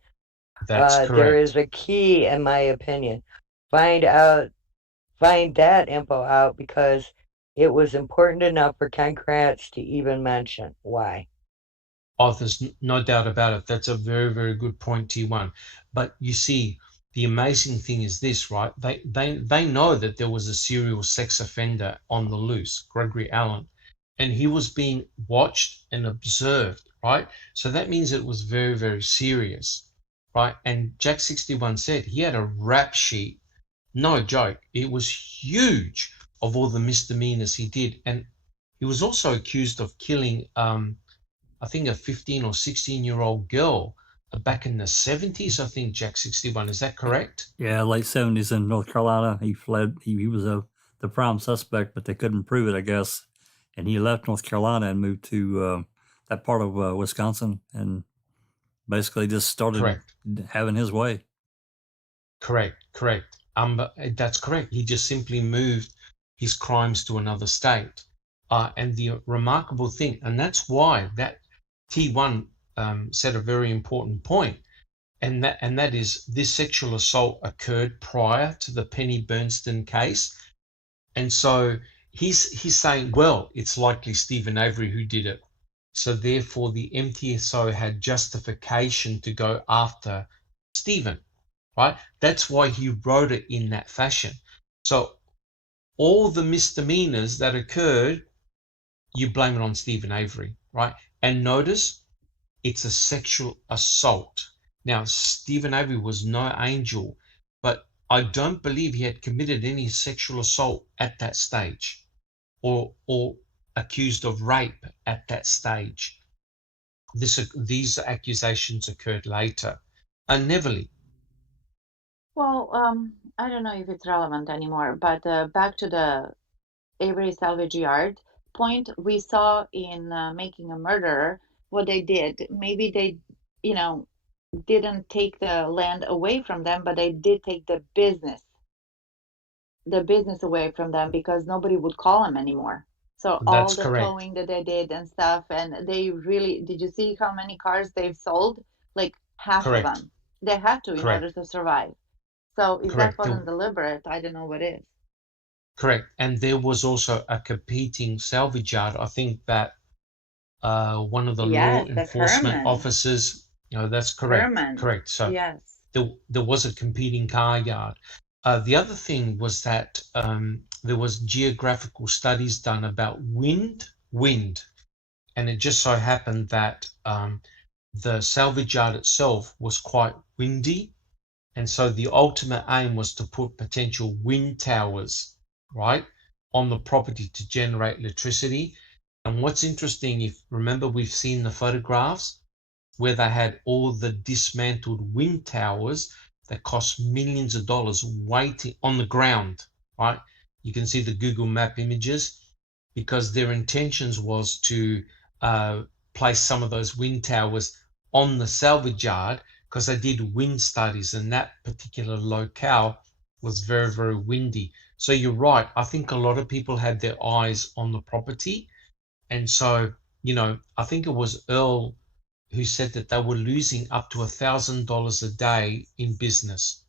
That's correct. There is a key, in my opinion. Find that info out, because it was important enough for Ken Kratz to even mention. Why? Oh, there's no doubt about it. That's a very, very good point, T1. But you see, the amazing thing is this, right? They know that there was a serial sex offender on the loose, Gregory Allen, and he was being watched and observed, right? So that means it was very, very serious, right? And Jack 61 said he had a rap sheet, no joke. It was huge, of all the misdemeanors he did. And he was also accused of killing, I think, a 15 or 16-year-old girl back in the 70s, I think, Jack 61. Is that correct? Yeah, late 70s in North Carolina. He fled. He was the prime suspect, but they couldn't prove it, I guess. And he left North Carolina and moved to that part of Wisconsin and basically just started having his way. Correct. That's correct. He just simply moved his crimes to another state. And the remarkable thing, and that's why that T1, said a very important point, and that is this sexual assault occurred prior to the Penny Bernstein case, and so he's saying, well, it's likely Stephen Avery who did it, so therefore the MTSO had justification to go after Stephen, right? That's why he wrote it in that fashion. So all the misdemeanors that occurred, you blame it on Stephen Avery, right? And notice it's a sexual assault. Now, Stephen Avery was no angel, but I don't believe he had committed any sexual assault at that stage, or accused of rape at that stage. These accusations occurred later. Neverly. Well, I don't know if it's relevant anymore, but back to the Avery salvage yard point, we saw in Making a Murderer what they did. Maybe they, didn't take the land away from them, but they did take the business away from them because nobody would call them anymore. So all That's the correct. towing that they did and stuff, and they really, did you see how many cars they've sold? Like half Correct. of them. They had to in Correct. order to survive. So if Correct. that wasn't deliberate, I don't know what is. Correct. And there was also a competing salvage yard. I think that one of the law enforcement officers, that's correct. Herman. Correct. So yes. there was a competing car yard. The other thing was that there was geographical studies done about wind, and it just so happened that the salvage yard itself was quite windy, and so the ultimate aim was to put potential wind towers, right, on the property to generate electricity. And what's interesting, if remember, we've seen the photographs where they had all the dismantled wind towers that cost millions of dollars waiting on the ground, right? You can see the Google Map images, because their intentions was to place some of those wind towers on the salvage yard, because they did wind studies, and that particular locale was very, very windy. So you're right. I think a lot of people had their eyes on the property. And so, I think it was Earl who said that they were losing up to $1,000 a day in business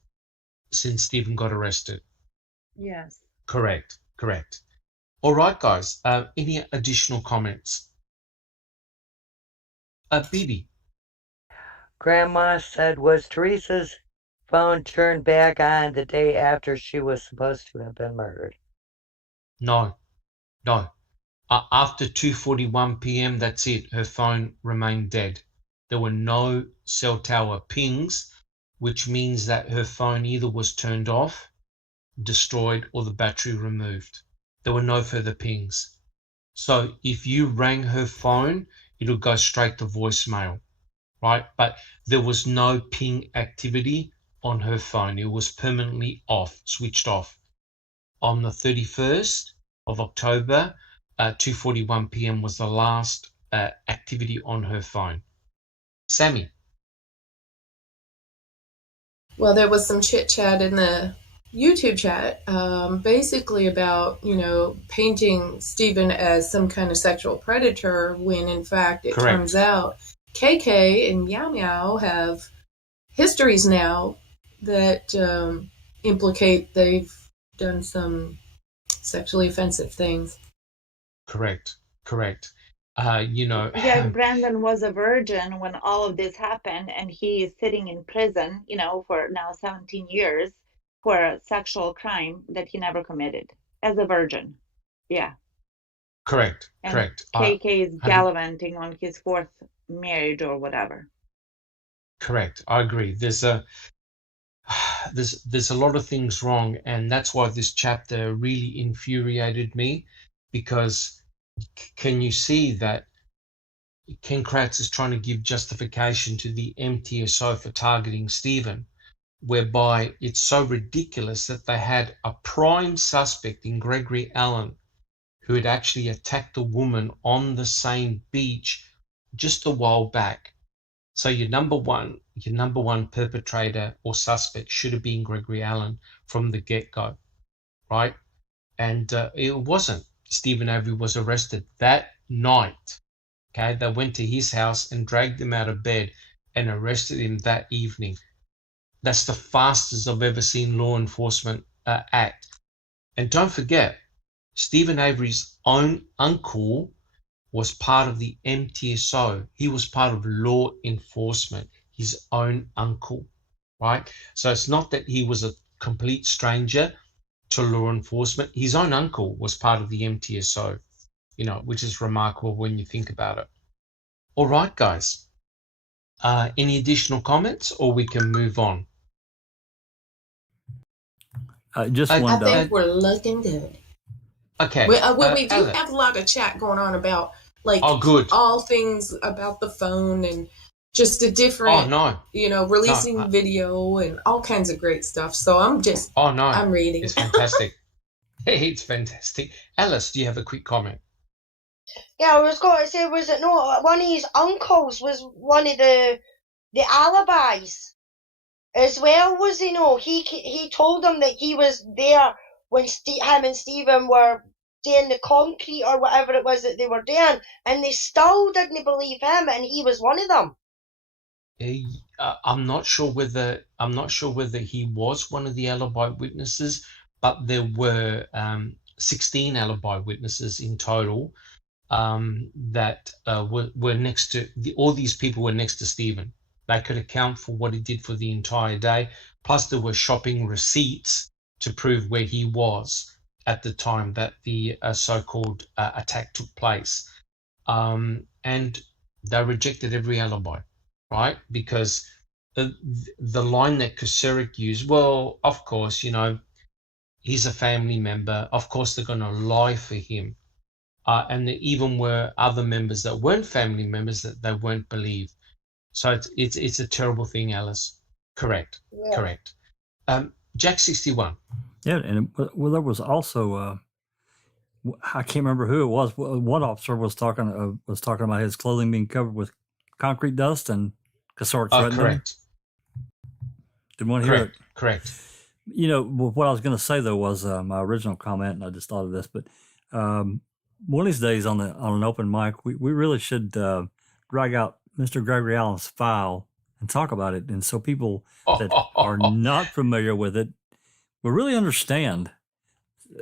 since Stephen got arrested. Yes. Correct. All right, guys. Any additional comments? Bibi. Grandma said, was Teresa's phone turned back on the day after she was supposed to have been murdered? No. After 2:41 p.m., that's it. Her phone remained dead. There were no cell tower pings, which means that her phone either was turned off, destroyed, or the battery removed. There were no further pings. So if you rang her phone, it'll go straight to voicemail, right? But there was no ping activity on her phone. It was permanently off, switched off. On the 31st of October, 2:41 p.m. was the last activity on her phone. Sammy. Well, there was some chit chat in the YouTube chat, basically about, painting Stephen as some kind of sexual predator when in fact it Correct. turns out KK and Meow Meow have histories now that implicate they've done some sexually offensive things. Correct. Yeah, Brandon was a virgin when all of this happened, and he is sitting in prison, for now 17 years for a sexual crime that he never committed as a virgin. Yeah. Correct. KK is gallivanting on his fourth marriage or whatever. Correct. I agree. There's a lot of things wrong, and that's why this chapter really infuriated me, because can you see that Ken Kratz is trying to give justification to the MTSO for targeting Stephen, whereby it's so ridiculous that they had a prime suspect in Gregory Allen who had actually attacked a woman on the same beach just a while back. So your number one perpetrator or suspect should have been Gregory Allen from the get-go, right? And it wasn't. Stephen Avery was arrested that night. Okay, they went to his house and dragged him out of bed and arrested him that evening. That's the fastest I've ever seen law enforcement act. And don't forget, Stephen Avery's own uncle was part of the MTSO. He was part of law enforcement, his own uncle, right? So it's not that he was a complete stranger to law enforcement. His own uncle was part of the MTSO, which is remarkable when you think about it. All right, guys. Any additional comments, or we can move on? Just I one. think we're looking good. Okay. We do have a lot of chat going on about all things about the phone and just a different, releasing video and all kinds of great stuff. So I'm just, I'm reading. It's fantastic. It's fantastic. Alice, do you have a quick comment? Yeah, I was going to say, was it not one of his uncles was one of the alibis as well? Was he no? He told them that he was there when him and Stephen were doing the concrete or whatever it was that they were doing, and they still didn't believe him, and he was one of them. I'm not sure whether he was one of the alibi witnesses, but there were 16 alibi witnesses in total that were next to all these people were next to Stephen. They could account for what he did for the entire day. Plus, there were shopping receipts to prove where he was at the time that the so-called attack took place. And they rejected every alibi, right? Because the line that Kosarik used, well, of course, he's a family member. Of course, they're going to lie for him. And there even were other members that weren't family members that they weren't believed. So it's a terrible thing, Alice. Correct. Yeah. Correct. Jack 61. Yeah, and there was also I can't remember who it was. One officer was talking about his clothing being covered with concrete dust, and Kosarik threatened correct. him. Didn't want to hear it. Correct. What I was going to say though was my original comment, and I just thought of this, but. One of these days on an open mic, we really should drag out Mr. Gregory Allen's file and talk about it. And so people that are not familiar with it will really understand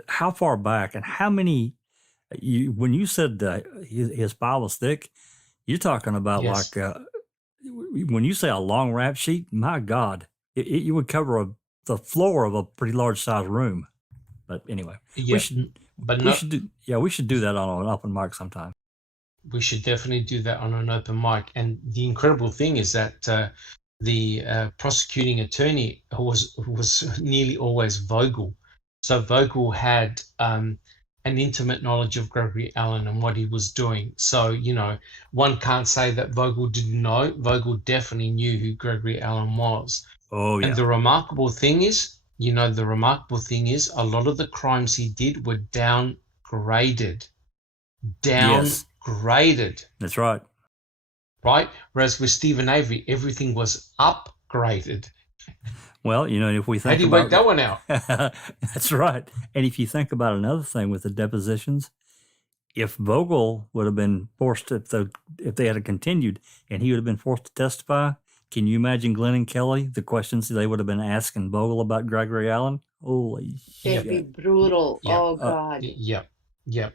how far back and how many, when you said his file was thick, you're talking about like, when you say a long rap sheet, my God, it would cover the floor of a pretty large size room. But anyway, we should do that on an open mic sometime. We should definitely do that on an open mic. And the incredible thing is that the prosecuting attorney was nearly always Vogel. So Vogel had an intimate knowledge of Gregory Allen and what he was doing. So, one can't say that Vogel didn't know. Vogel definitely knew who Gregory Allen was. Oh, yeah. And the remarkable thing is, a lot of the crimes he did were downgraded. Downgraded. Yes. That's right. Right? Whereas with Stephen Avery, everything was upgraded. Well, if we think how do you work that one out? That's right. And if you think about another thing with the depositions, if Vogel would have been forced, if they had continued and he would have been forced to testify, can you imagine Glenn and Kelly, the questions they would have been asking Vogel about Gregory Allen? Holy shit. It'd be brutal. Yeah. Oh, God. Yeah.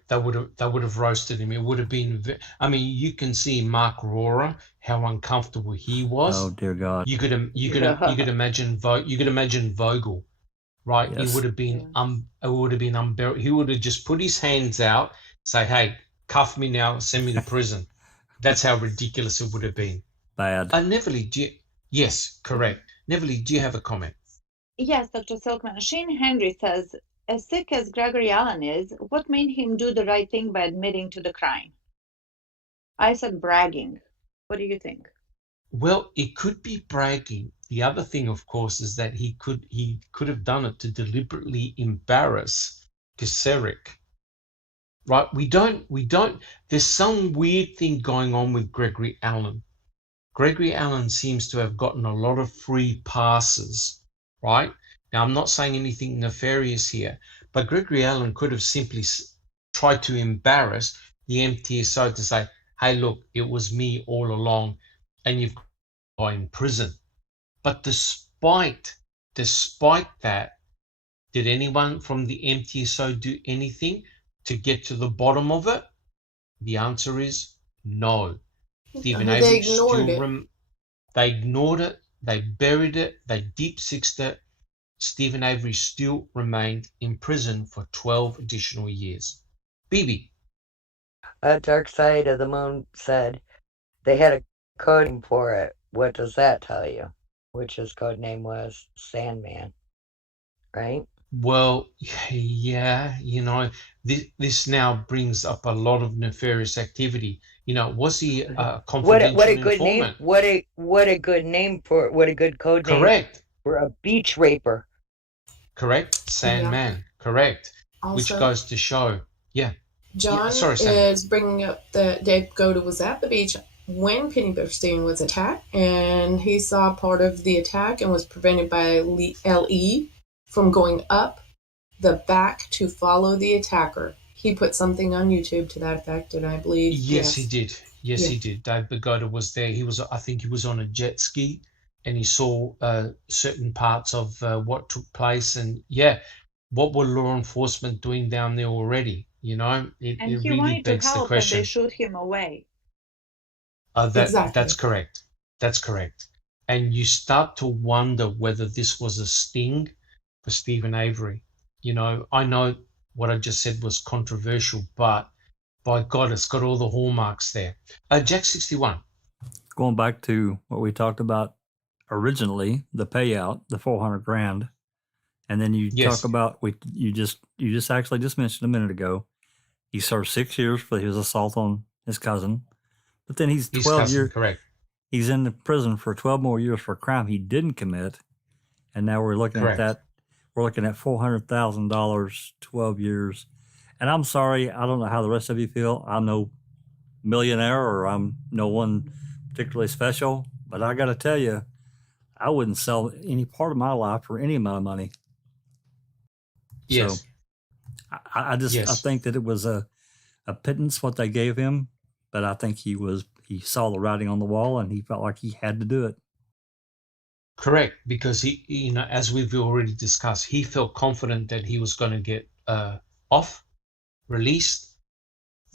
That would have roasted him. It would have been, you can see Mark Rohrer, how uncomfortable he was. Oh, dear God. You could imagine Vogel, right? Yes. It would have been unbearable. He would have just put his hands out, say, "Hey, cuff me now, send me to prison." That's how ridiculous it would have been. Bad. Neverly, yes, correct. Neverly, do you have a comment? Yes, Dr. Silkman. Shane Henry says, as sick as Gregory Allen is, what made him do the right thing by admitting to the crime? I said bragging. What do you think? Well, it could be bragging. The other thing, of course, is that he could have done it to deliberately embarrass Kosarik. Right? We don't. There's some weird thing going on with Gregory Allen. Gregory Allen seems to have gotten a lot of free passes, right? Now, I'm not saying anything nefarious here, but Gregory Allen could have simply tried to embarrass the MTSO to say, hey, look, it was me all along, and you've got a guy in prison. But despite that, did anyone from the MTSO do anything to get to the bottom of it? The answer is no. Stephen They Avery ignored it. they ignored it, they buried it, they deep-sixed it. Stephen Avery still remained in prison for 12 additional years. Bibi. Dark Side of the Moon said they had a code name for it. What does that tell you? Which his code name was Sandman, right? Well, yeah, this now brings up a lot of nefarious activity. Was he a confidential what a good informant? name! What a good name for what a good code name Correct. for a beach raper. Correct. Sandman. Yeah. Correct. Also, which goes to show, yeah. John is bringing up that Dave Goda was at the beach when Penny Bernstein was attacked, and he saw part of the attack and was prevented by LE from going up the back to follow the attacker. He put something on YouTube to that effect, and I believe yes. He did. Yes, he did. Dave Goda was there. I think he was on a jet ski, and he saw certain parts of what took place, and what were law enforcement doing down there already? And it he really wanted to begs the help, question. and they shoot him away. Exactly. That's correct. That's correct. And you start to wonder whether this was a sting for Stephen Avery. I know what I just said was controversial, but by God, it's got all the hallmarks there. Jack 61. Going back to what we talked about originally, the payout, the $400,000, and then you talk about you just actually just mentioned a minute ago. He served 6 years for his assault on his cousin, but then he's 12 years. Correct. He's in the prison for 12 more years for a crime he didn't commit, and now we're looking at that. We're looking at $400,000, 12 years. And I'm sorry, I don't know how the rest of you feel. I'm no millionaire or I'm no one particularly special, but I got to tell you, I wouldn't sell any part of my life for any amount of money. Yes. So I think that it was a pittance what they gave him, but I think he saw the writing on the wall and he felt like he had to do it. Correct, because he, as we've already discussed, he felt confident that he was going to get released.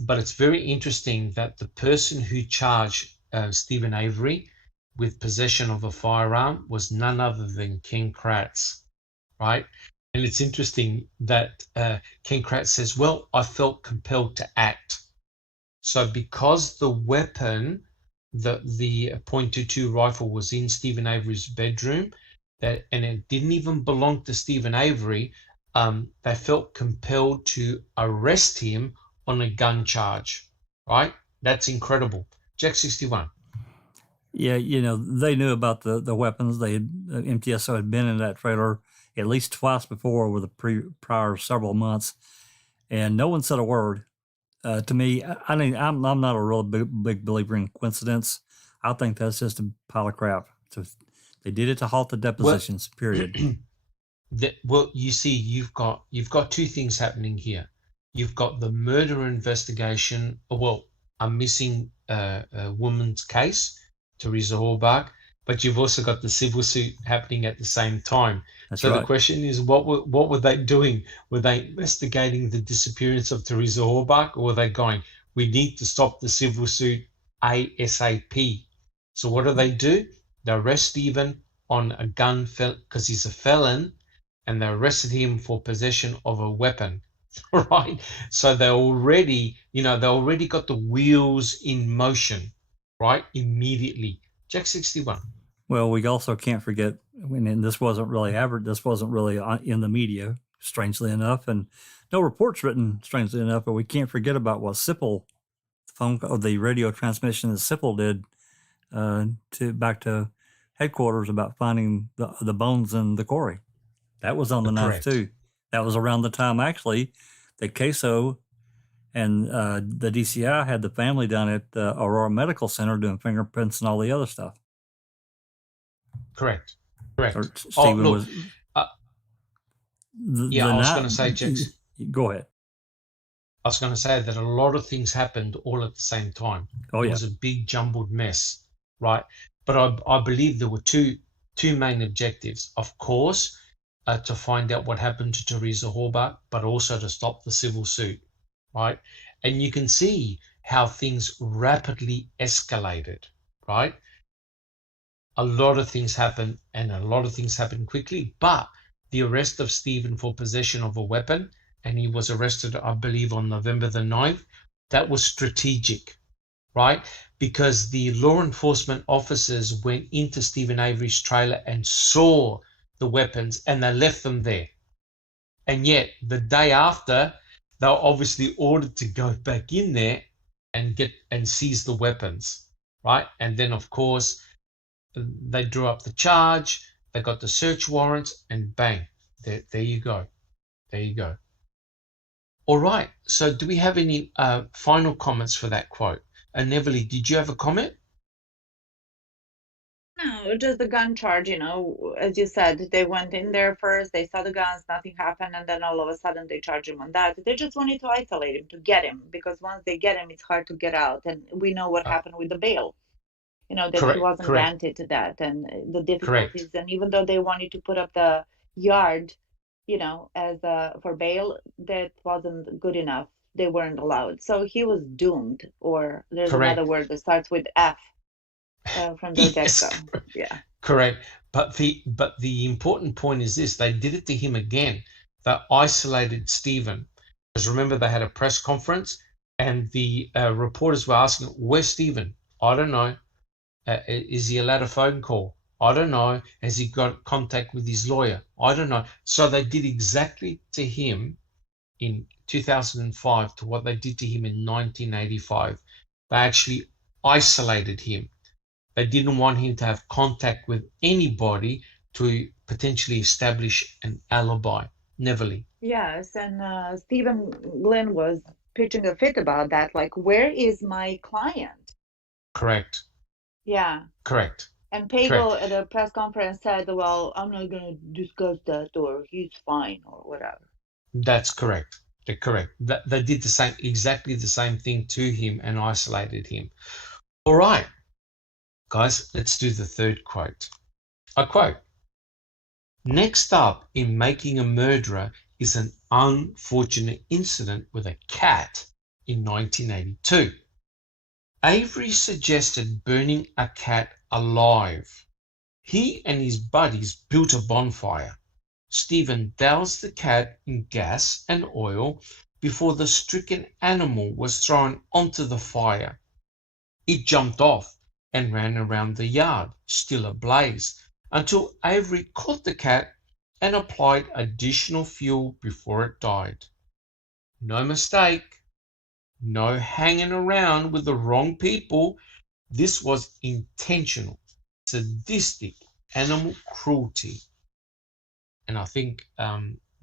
But it's very interesting that the person who charged Stephen Avery with possession of a firearm was none other than Ken Kratz, right? And it's interesting that Ken Kratz says, well, I felt compelled to act. So because the weapon, the .22 rifle was in Stephen Avery's bedroom, and it didn't even belong to Stephen Avery, they felt compelled to arrest him on a gun charge, right? That's incredible. Jack 61. Yeah, they knew about the weapons. MTSO had been in that trailer at least twice before over the prior several months, and no one said a word. To me, I'm not a real big believer in coincidence. I think that's just a pile of crap. So they did it to halt the depositions. Period. Well, you see, you've got two things happening here. You've got the murder investigation. Well, a missing woman's case, Teresa Halbach, but you've also got the civil suit happening at the same time. That's so right. The question is, what were they doing? Were they investigating the disappearance of Teresa Halbach, or were they going, we need to stop the civil suit ASAP? So what do? They arrest Stephen on a gun because he's a felon, and they arrested him for possession of a weapon. Right? So they already got the wheels in motion, right? Immediately. Jack 61. Well, we also can't forget, and this wasn't really in the media, strangely enough, and no reports written, strangely enough, but we can't forget about what the radio transmission that Sipple did back to headquarters about finding the bones in the quarry. That was on the knife too. That was around the time, actually, that CASO and the DCI had the family down at Aurora Medical Center doing fingerprints and all the other stuff. Correct. Stephen was. I was going to say, Jack. Go ahead. I was going to say that a lot of things happened all at the same time. Oh, It yeah. was a big jumbled mess, right? But I believe there were two main objectives. Of course, to find out what happened to Teresa Halbach, but also to stop the civil suit, right? And you can see how things rapidly escalated, right? A lot of things happened, and a lot of things happened quickly, but the arrest of Stephen for possession of a weapon, and he was arrested, I believe, on November the 9th, that was strategic, right? Because the law enforcement officers went into Stephen Avery's trailer and saw the weapons, and they left them there. And yet, the day after, they were obviously ordered to go back in there and seize the weapons, right? And then, of course, they drew up the charge, they got the search warrants, and bang, there you go. There you go. All right, so do we have any final comments for that quote? And Neville, did you have a comment? No, just the gun charge, as you said, they went in there first, they saw the guns, nothing happened, and then all of a sudden they charge him on that. They just wanted to isolate him, to get him, because once they get him, it's hard to get out. And we know what happened with the bail, that he wasn't granted to that, and the difficulties. And even though they wanted to put up the yard, as for bail, that wasn't good enough. They weren't allowed. So he was doomed, or there's another word that starts with F. From the get-go. Yeah. Correct. But the important point is this: they did it to him again. They isolated Stephen. Because remember, they had a press conference, and the reporters were asking, "Where's Stephen?" I don't know. Is he allowed a phone call? I don't know. Has he got contact with his lawyer? I don't know. So they did exactly to him in 2005 to what they did to him in 1985. They actually isolated him. They didn't want him to have contact with anybody to potentially establish an alibi. Neville. Yes, and Stephen Glenn was pitching a fit about that. Like, where is my client? Correct. Yeah. Correct. And Pagel at a press conference said, well, I'm not going to discuss that, or he's fine, or whatever. That's correct. They're correct. They did exactly the same thing to him and isolated him. All right. Guys, let's do the third quote. I quote, "Next up in Making a Murderer is an unfortunate incident with a cat in 1982. Avery suggested burning a cat alive. He and his buddies built a bonfire. Stephen doused the cat in gas and oil before the stricken animal was thrown onto the fire. It jumped off and ran around the yard, still ablaze, until Avery caught the cat and applied additional fuel before it died. No mistake, no hanging around with the wrong people. This was intentional, sadistic animal cruelty." And I think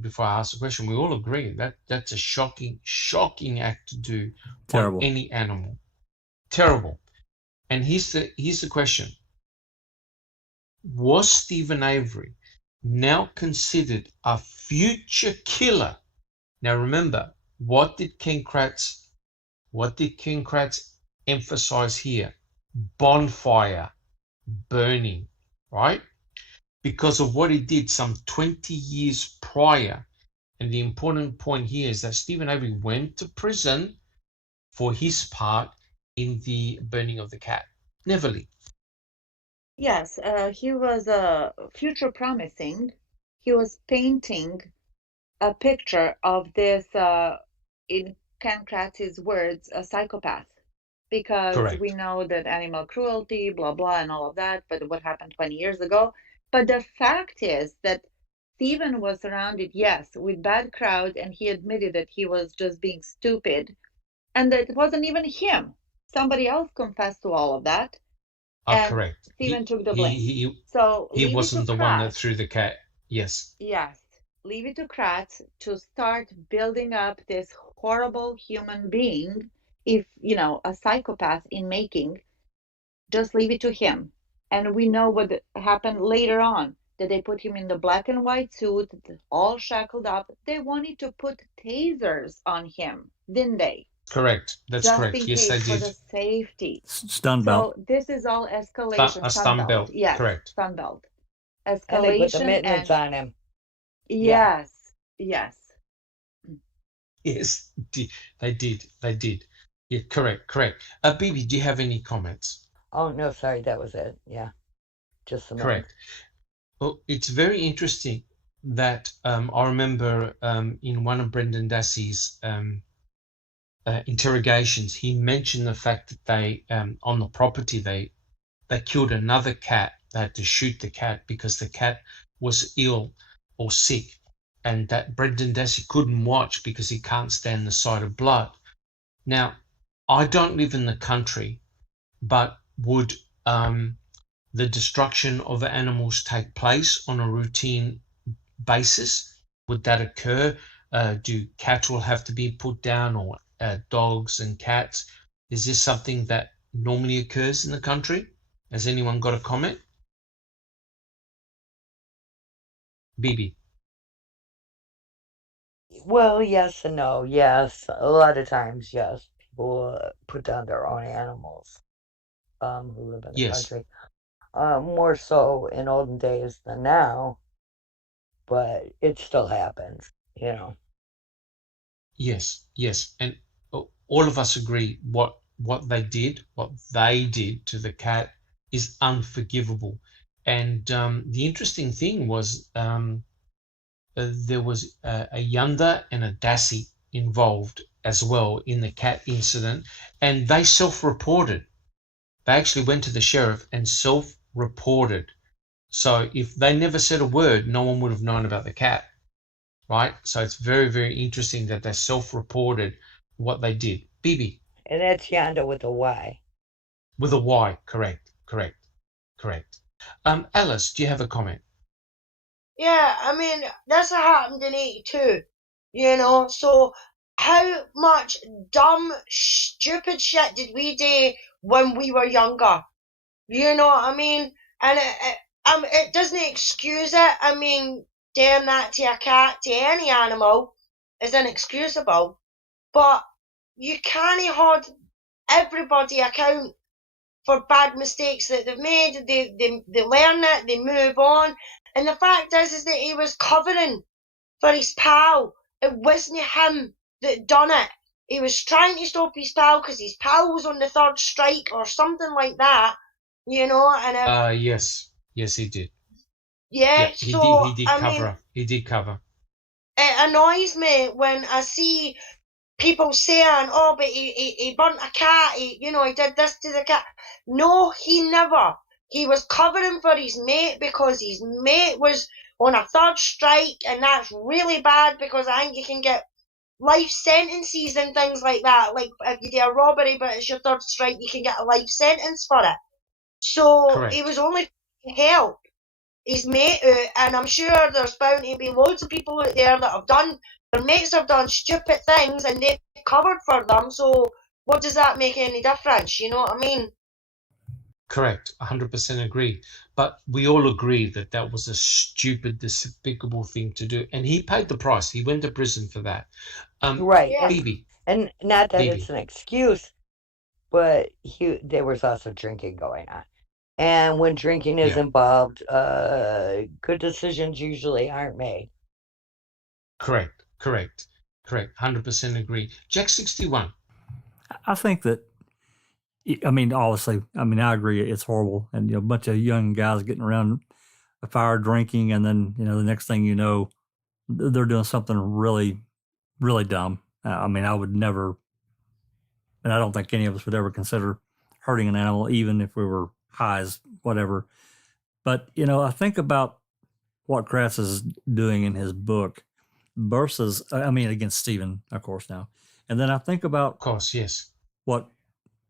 before I ask the question, we all agree that that's a shocking act to do Terrible. on any animal. Terrible. And here's the question. Was Stephen Avery now considered a future killer? Now remember, what did Ken Kratz emphasize here? Bonfire, burning, right? Because of what he did some 20 years prior. And the important point here is that Stephen Avery went to prison for his part in the burning of the cat. Neville. Yes, he was future promising. He was painting a picture of this, in Ken Kratz's words, a psychopath. Because Correct. we know that animal cruelty, blah, blah, and all of that, but what happened 20 years ago. But the fact is that Stephen was surrounded, yes, with bad crowd, and he admitted that he was just being stupid, and that it wasn't even him. Somebody else confessed to all of that. And correct. Stephen took the blame. So he wasn't the one that threw the cat. Yes. Yes. Leave it to Kratz to start building up this horrible human being, if, a psychopath in making. Just leave it to him. And we know what happened later on, that they put him in the black and white suit, all shackled up. They wanted to put tasers on him. didn't they? Correct. That's Just correct. in Yes, they case for did. the safety. Stun belt. So this is all escalation. A stun belt. Yes, Correct. stun belt. And they put the Escalation mittens and on him. yes, yes. Yes, they did. They did. Yeah, correct. Bibi, do you have any comments? Oh, no, sorry, that was it. Yeah, just the mittens. Correct. Well, it's very interesting that I remember in one of Brendan Dassey's interrogations, he mentioned the fact that they, on the property, they killed another cat. They had to shoot the cat because the cat was ill or sick, and that Brendan Dassey couldn't watch because he can't stand the sight of blood. Now, I don't live in the country, but would the destruction of animals take place on a routine basis? Would that occur? Do cattle have to be put down, or dogs and cats? Is this something that normally occurs in the country? Has anyone got a comment? Bibi. Well, yes and no. Yes, a lot of times, yes. People put down their own animals who live in the Yes. country. More so in olden days than now, but it still happens, you know. Yes. And all of us agree what they did to the cat is unforgivable. And the interesting thing was there was a Yunda and a Dassey involved as well in the cat incident, and they self-reported. They actually went to the sheriff and self-reported. So if they never said a word, no one would have known about the cat, right? So it's very, very interesting that they self-reported what they did. Bibi. And that's Yanda with a Y. With a Y, correct. Alice, do you have a comment? Yeah, I mean, this happened in 82, you know, so how much dumb, stupid shit did we do when we were younger? You know what I mean? And it doesn't excuse it. I mean, doing that to a cat, to any animal, is inexcusable. But you can't hold everybody account for bad mistakes that they've made. They learn it, they move on. And the fact is that he was covering for his pal. It wasn't him that done it. He was trying to stop his pal because his pal was on the third strike or something like that, you know. And yes, he did. Yeah, so he did I cover. mean, He did cover. it annoys me when I see people saying, "Oh, but he burnt a cat. He did this to the cat." No, he never. He was covering for his mate because his mate was on a third strike, and that's really bad because I think you can get life sentences and things like that. Like if you do a robbery but it's your third strike, you can get a life sentence for it. So Correct. he was only trying to help his mate out, and I'm sure there's bound to be loads of people out there that have done, their mates have done stupid things and they've covered for them, so what does that make any difference, you know what I mean? Correct, 100% agree. But we all agree that that was a stupid, despicable thing to do, and he paid the price. He went to prison for that. Right. Yeah. Bibi. And not that Bibi. it's an excuse, but there was also drinking going on. And when drinking is involved, good decisions usually aren't made. Correct. 100% agree. Jack 61. I think that, I mean, obviously, I agree it's horrible. And, a bunch of young guys getting around a fire drinking, and then, the next thing you know, they're doing something really, really dumb. I would never, and I don't think any of us would ever consider hurting an animal, even if we were high as whatever. But, I think about what Kratz is doing in his book versus, against Stephen, of course, now. And then I think about, of course, yes, what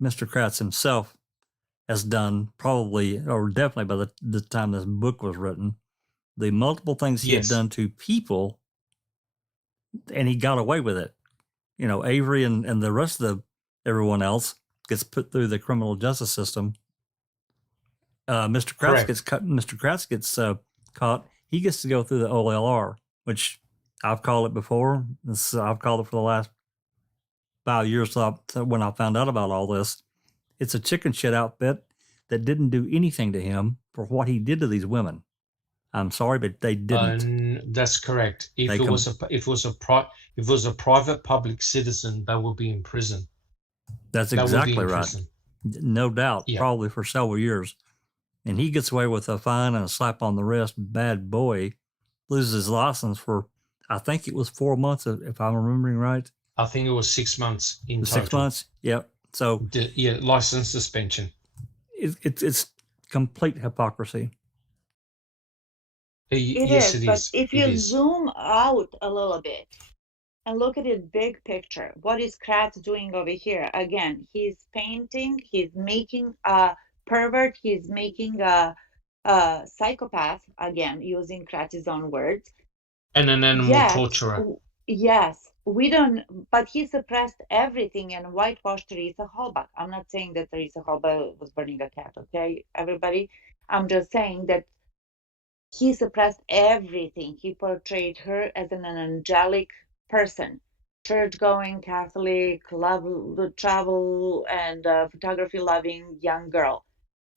Mr. Kratz himself has done, probably, or definitely by the time this book was written, the multiple things he had done to people, and he got away with it. Avery and the rest of everyone else gets put through the criminal justice system. Mr. Kratz gets cut. Mr. Kratz gets caught. He gets to go through the OLR, which I've called it before. I've called it for the last 5 years when I found out about all this. It's a chicken shit outfit that didn't do anything to him for what he did to these women. I'm sorry, but they didn't. That's correct. If it was a private public citizen, they would be in prison. That's exactly right. No doubt, probably for several years. And he gets away with a fine and a slap on the wrist. Bad boy. Loses his license for, I think it was 4 months, if I'm remembering right. I think it was 6 months in total. 6 months, yep. So license suspension. It's complete hypocrisy. It is. But if you zoom out a little bit and look at it big picture, what is Kratz doing over here? Again, he's painting, he's making a pervert, he's making a psychopath, again, using Kratz's own words. And an animal torturer. Yes, we don't, but he suppressed everything and whitewashed Teresa Halbach. I'm not saying that Teresa Halbach was burning a cat, okay, everybody? I'm just saying that he suppressed everything. He portrayed her as an angelic person, church-going, Catholic, travel, and photography-loving young girl.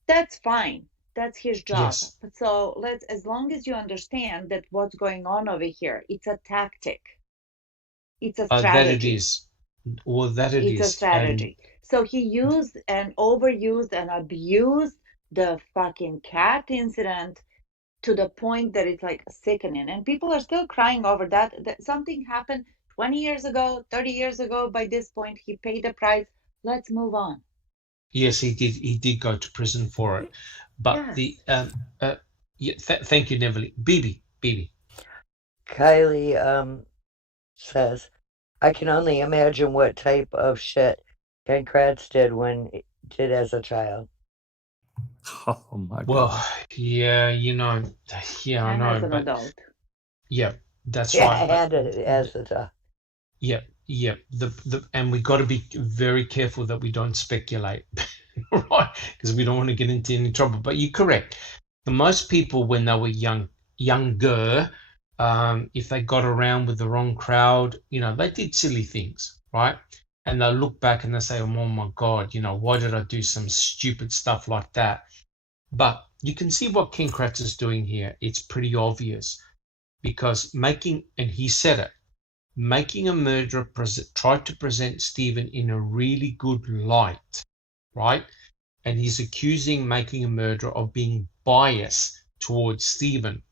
That's fine. That's his job. Yes. So as long as you understand that what's going on over here, it's a tactic. It's a strategy. That it is. Well, that it is. It's a strategy. So he used and overused and abused the fucking cat incident to the point that it's like sickening. And people are still crying over that something happened 20 years ago, 30 years ago. By this point, he paid the price. Let's move on. Yes, he did. He did go to prison for it. But thank you, Neverly. Bibi. Kylie says, I can only imagine what type of shit Ken Kratz did as a child. Oh my God. Well, yeah, I know, as an but adult. Yeah, that's right. And as a child. Yeah. And we got to be very careful that we don't speculate, right? Because we don't want to get into any trouble. But you're correct. The most people, when they were younger, if they got around with the wrong crowd, they did silly things, right? And they'll look back and they say, oh my God, why did I do some stupid stuff like that? But you can see what Ken Kratz is doing here. It's pretty obvious because and he said it, making a murderer tried to present Stephen in a really good light, right? And he's accusing making a murderer of being biased towards Stephen.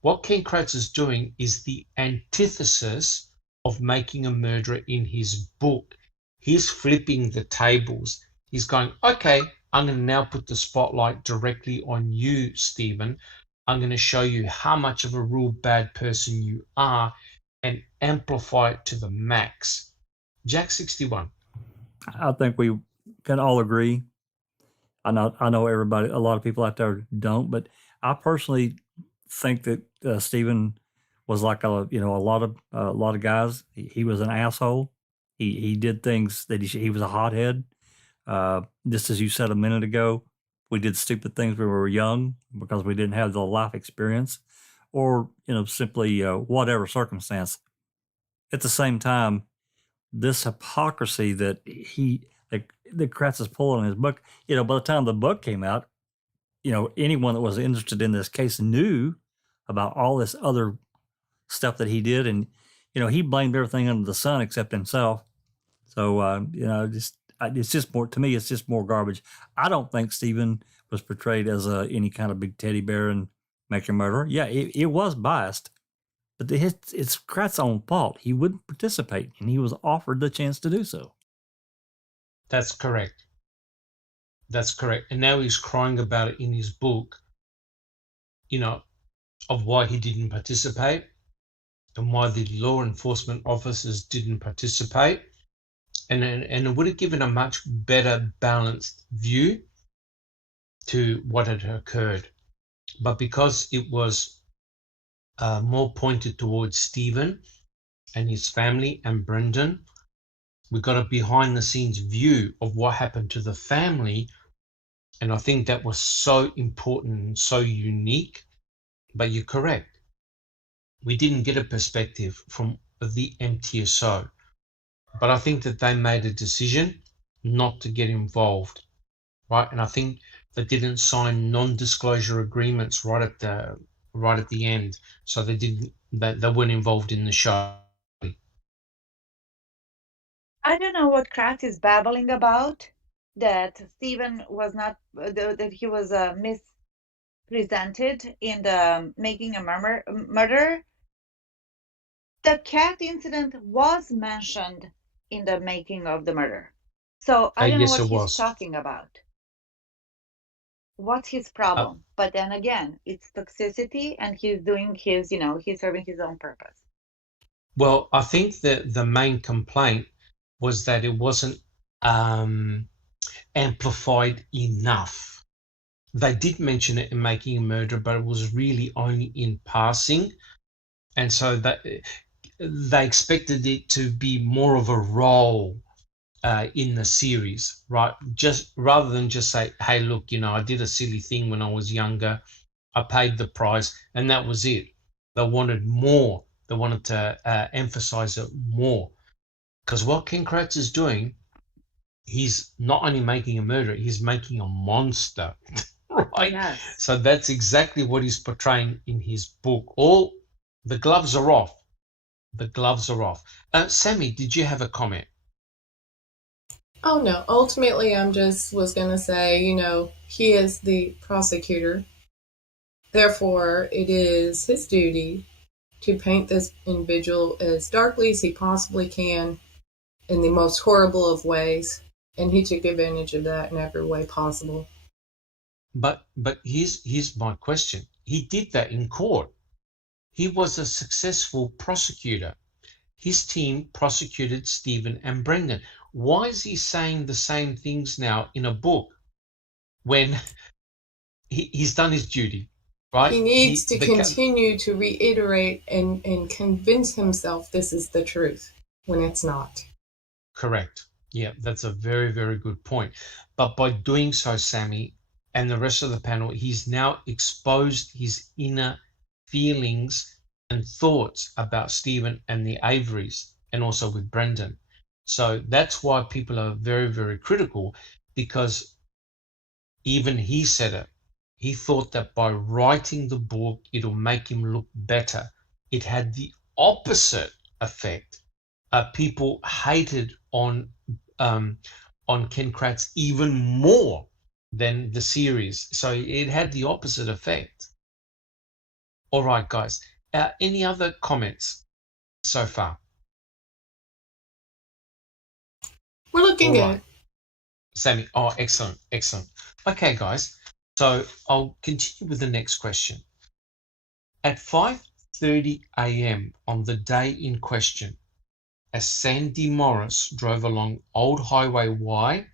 What Ken Kratz is doing is the antithesis of making a murderer in his book. He's flipping the tables. He's going, okay, I'm going to now put the spotlight directly on you, Stephen. I'm going to show you how much of a real bad person you are and amplify it to the max. Jack 61. I think we can all agree. I know everybody, a lot of people out there don't, but I personally think that Stephen was like a lot of guys. He was an asshole. He did things that he was a hothead. Just as you said a minute ago, we did stupid things when we were young because we didn't have the life experience, or simply whatever circumstance. At the same time, this hypocrisy that Kratz is pulling in his book, by the time the book came out, anyone that was interested in this case knew about all this other stuff that he did, and he blamed everything under the sun except himself. So it's just more, to me, it's just more garbage. I don't think Stephen was portrayed as any kind of big teddy bear and making a murderer. Yeah, it was biased, but it's Kratz's own fault. He wouldn't participate, and he was offered the chance to do so. That's correct. And now he's crying about it in his book, of why he didn't participate and why the law enforcement officers didn't participate. And it would have given a much better balanced view to what had occurred. But because it was more pointed towards Stephen and his family and Brendan, we got a behind the scenes view of what happened to the family. And I think that was so important and so unique. But you're correct. We didn't get a perspective from the MTSO. But I think that they made a decision not to get involved, right? And I think they didn't sign non-disclosure agreements right at the end, so they weren't involved in the show. I don't know what Kratz is babbling about. That Stephen was not that he was mispresented in the making a murder. The cat incident was mentioned in the making of the murder. So I don't know Yes, what it he's was. talking about. What's his problem? But then again, it's toxicity and he's doing his, he's serving his own purpose. Well, I think that the main complaint was that it wasn't amplified enough. They did mention it in Making a Murderer, but it was really only in passing. And so that they expected it to be more of a role in the series, right? Just rather than just say, hey, look, I did a silly thing when I was younger. I paid the price, and that was it. They wanted more. They wanted to emphasize it more. Because what Ken Kratz is doing, he's not only making a murderer, he's making a monster, right? Yes. So that's exactly what he's portraying in his book. All the gloves are off. The gloves are off. Sammy, did you have a comment? Oh no, ultimately I'm just was going to say, he is the prosecutor. Therefore, it is his duty to paint this individual as darkly as he possibly can in the most horrible of ways, and he took advantage of that in every way possible. But here's my question. He did that in court. He was a successful prosecutor. His team prosecuted Stephen and Brendan. Why is he saying the same things now in a book when he's done his duty, right? He needs to continue to reiterate and convince himself this is the truth when it's not. Correct. Yeah, that's a very, very good point. But by doing so, Sammy and the rest of the panel, he's now exposed his inner feelings and thoughts about Stephen and the Averys, and also with Brendan. So that's why people are very, very critical, because even he said it. He thought that by writing the book, it'll make him look better. It had the opposite effect. People hated on Ken Kratz even more than the series. So it had the opposite effect. All right, guys. Any other comments so far? We're looking good. Right. Sammy, oh, excellent, excellent. Okay, guys. So I'll continue with the next question. At 5:30 a.m. on the day in question, as Sandy Morris drove along Old Highway Y,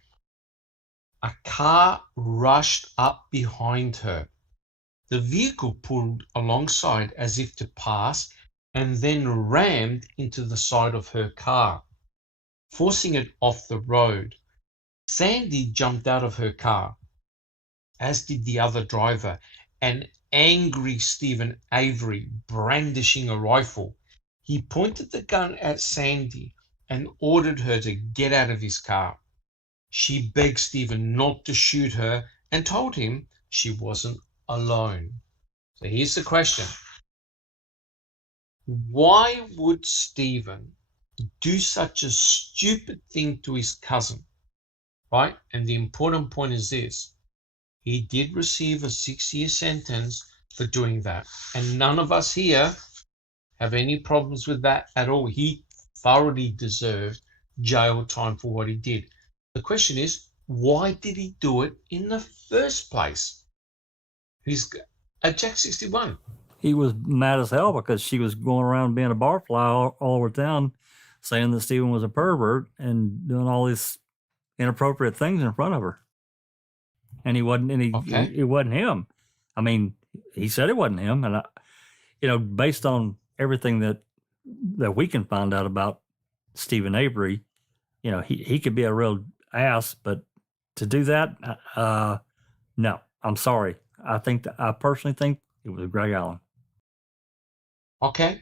a car rushed up behind her. The vehicle pulled alongside as if to pass and then rammed into the side of her car, forcing it off the road. Sandy jumped out of her car, as did the other driver, an angry Stephen Avery brandishing a rifle. He pointed the gun at Sandy and ordered her to get out of his car. She begged Stephen not to shoot her and told him she wasn't alone. So here's the question. Why would Stephen do such a stupid thing to his cousin? Right? And the important point is this. He did receive a 6-year sentence for doing that. And none of us here have any problems with that at all. He thoroughly deserved jail time for what he did. The question is, why did he do it in the first place? He's at Jack 61. He was mad as hell because she was going around being a barfly all over town, saying that Stephen was a pervert and doing all these inappropriate things in front of her. And he wasn't, it wasn't him. I mean, he said it wasn't him. And based on everything that we can find out about Stephen Avery, he could be a real ass, but to do that, no, I'm sorry. I personally think it was Greg Allen. Okay.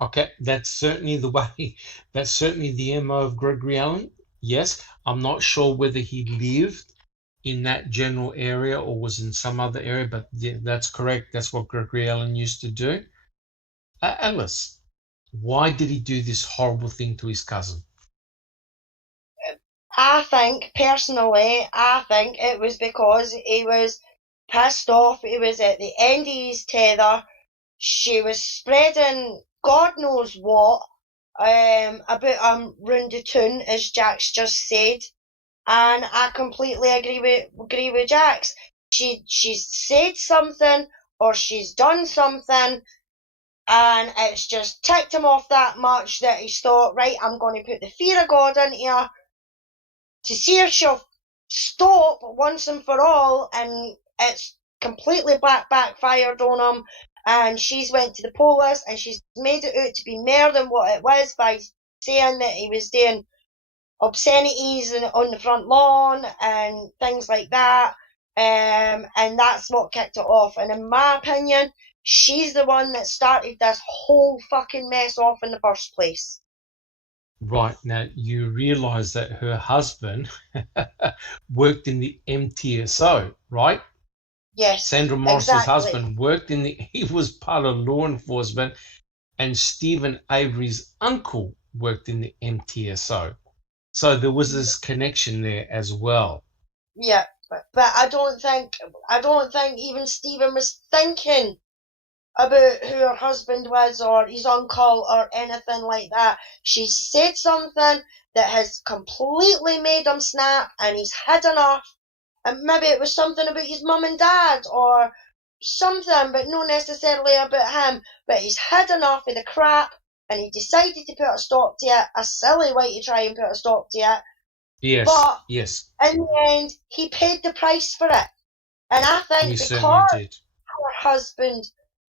Okay, that's certainly the way. That's certainly the MO of Gregory Allen. Yes, I'm not sure whether he lived in that general area or was in some other area, but yeah, that's correct. That's what Gregory Allen used to do. Alice, why did he do this horrible thing to his cousin? I think it was because he was pissed off. He was at the end of his tether. She was spreading God knows what about round the town, as Jax just said, and I completely agree with Jax. She's said something or she's done something, and it's just ticked him off that much that he's thought, right, I'm going to put the fear of God into her to see if she'll stop once and for all, and it's completely backfired on him. And she's went to the police and she's made it out to be more than what it was by saying that he was doing obscenities on the front lawn and things like that. And that's what kicked it off. And in my opinion, she's the one that started this whole fucking mess off in the first place. Right, now you realise that her husband worked in the MTSO, right? Yes, Sandra Morris's exactly. husband worked he was part of law enforcement, and Stephen Avery's uncle worked in the MTSO. So there was this connection there as well. Yeah, but I don't think even Stephen was thinking about who her husband was or his uncle or anything like that. She said something that has completely made him snap, and he's had enough. And maybe it was something about his mum and dad or something, but not necessarily about him. But he's had enough of the crap, and he decided to put a stop to it. A silly way to try and put a stop to it. Yes, but yes. In the end, he paid the price for it. And I think He because did. her husband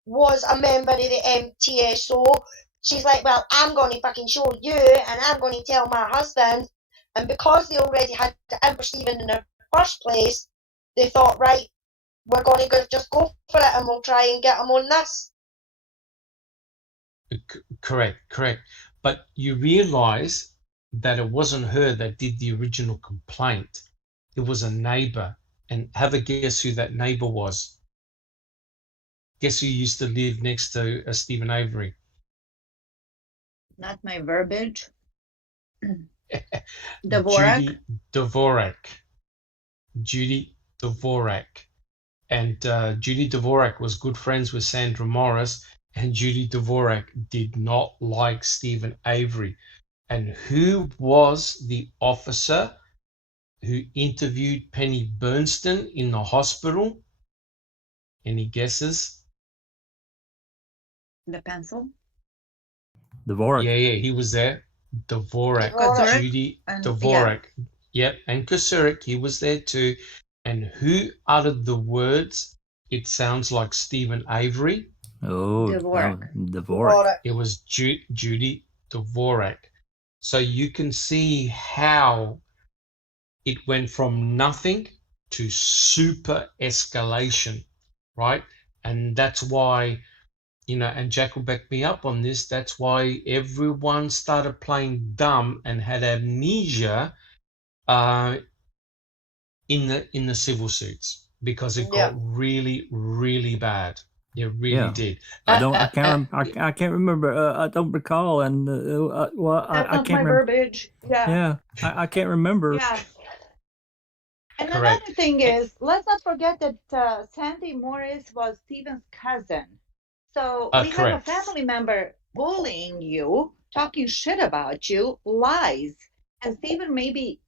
was a member of the MTSO, she's like, well, I'm going to fucking show you, and I'm going to tell my husband. And because they already had to ember Stephen in the first place, they thought, right, we're going to just go for it, and we'll try and get him on this. Correct. But you realise that it wasn't her that did the original complaint. It was a neighbour. And have a guess who that neighbour was. Guess who used to live next to Stephen Avery? Not my verbiage. Dvorak. Judy Dvorak. And Judy Dvorak was good friends with Sandra Morris, and Judy Dvorak did not like Stephen Avery. And who was the officer who interviewed Penny Bernstein in the hospital? Any guesses? The pencil. Dvorak. Yeah, he was there. Dvorak. Judy Dvorak. Yeah. Yep, and Kosurik, he was there too. And who uttered the words, "It sounds like Stephen Avery"? Oh, Dvorak. It was Judy Dvorak. So you can see how it went from nothing to super escalation, right? And that's why, and Jack will back me up on this, that's why everyone started playing dumb and had amnesia in the civil suits, because it got really, really bad. It really did. I can't remember. I don't recall. And I can't remember. Verbiage. Yeah. I can't remember. Yeah. And another thing is, let's not forget that Sandy Morris was Stephen's cousin. So we have a family member bullying you, talking shit about you, lies. And Stephen maybe,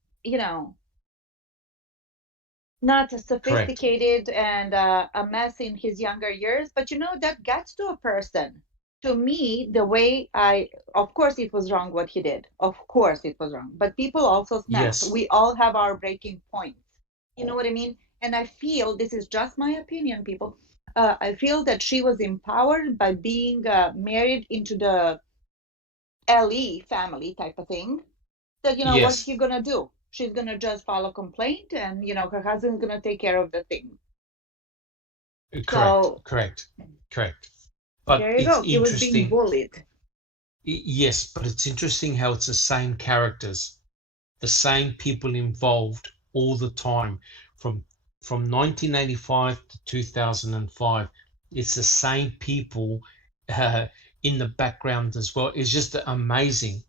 not sophisticated and a mess in his younger years, but that gets to a person. To me, the way of course it was wrong what he did. Of course it was wrong. But people also snap. Yes. We all have our breaking points. You know what I mean? And I feel, this is just my opinion, people, I feel that she was empowered by being married into the LE family type of thing. That, what's he going to do? She's going to just file a complaint, and, her husband's going to take care of the thing. Correct. But there you go. He was being bullied. Yes, but it's interesting how it's the same characters, the same people involved all the time, from 1985 to 2005. It's the same people uh, in the background as well. It's just amazing.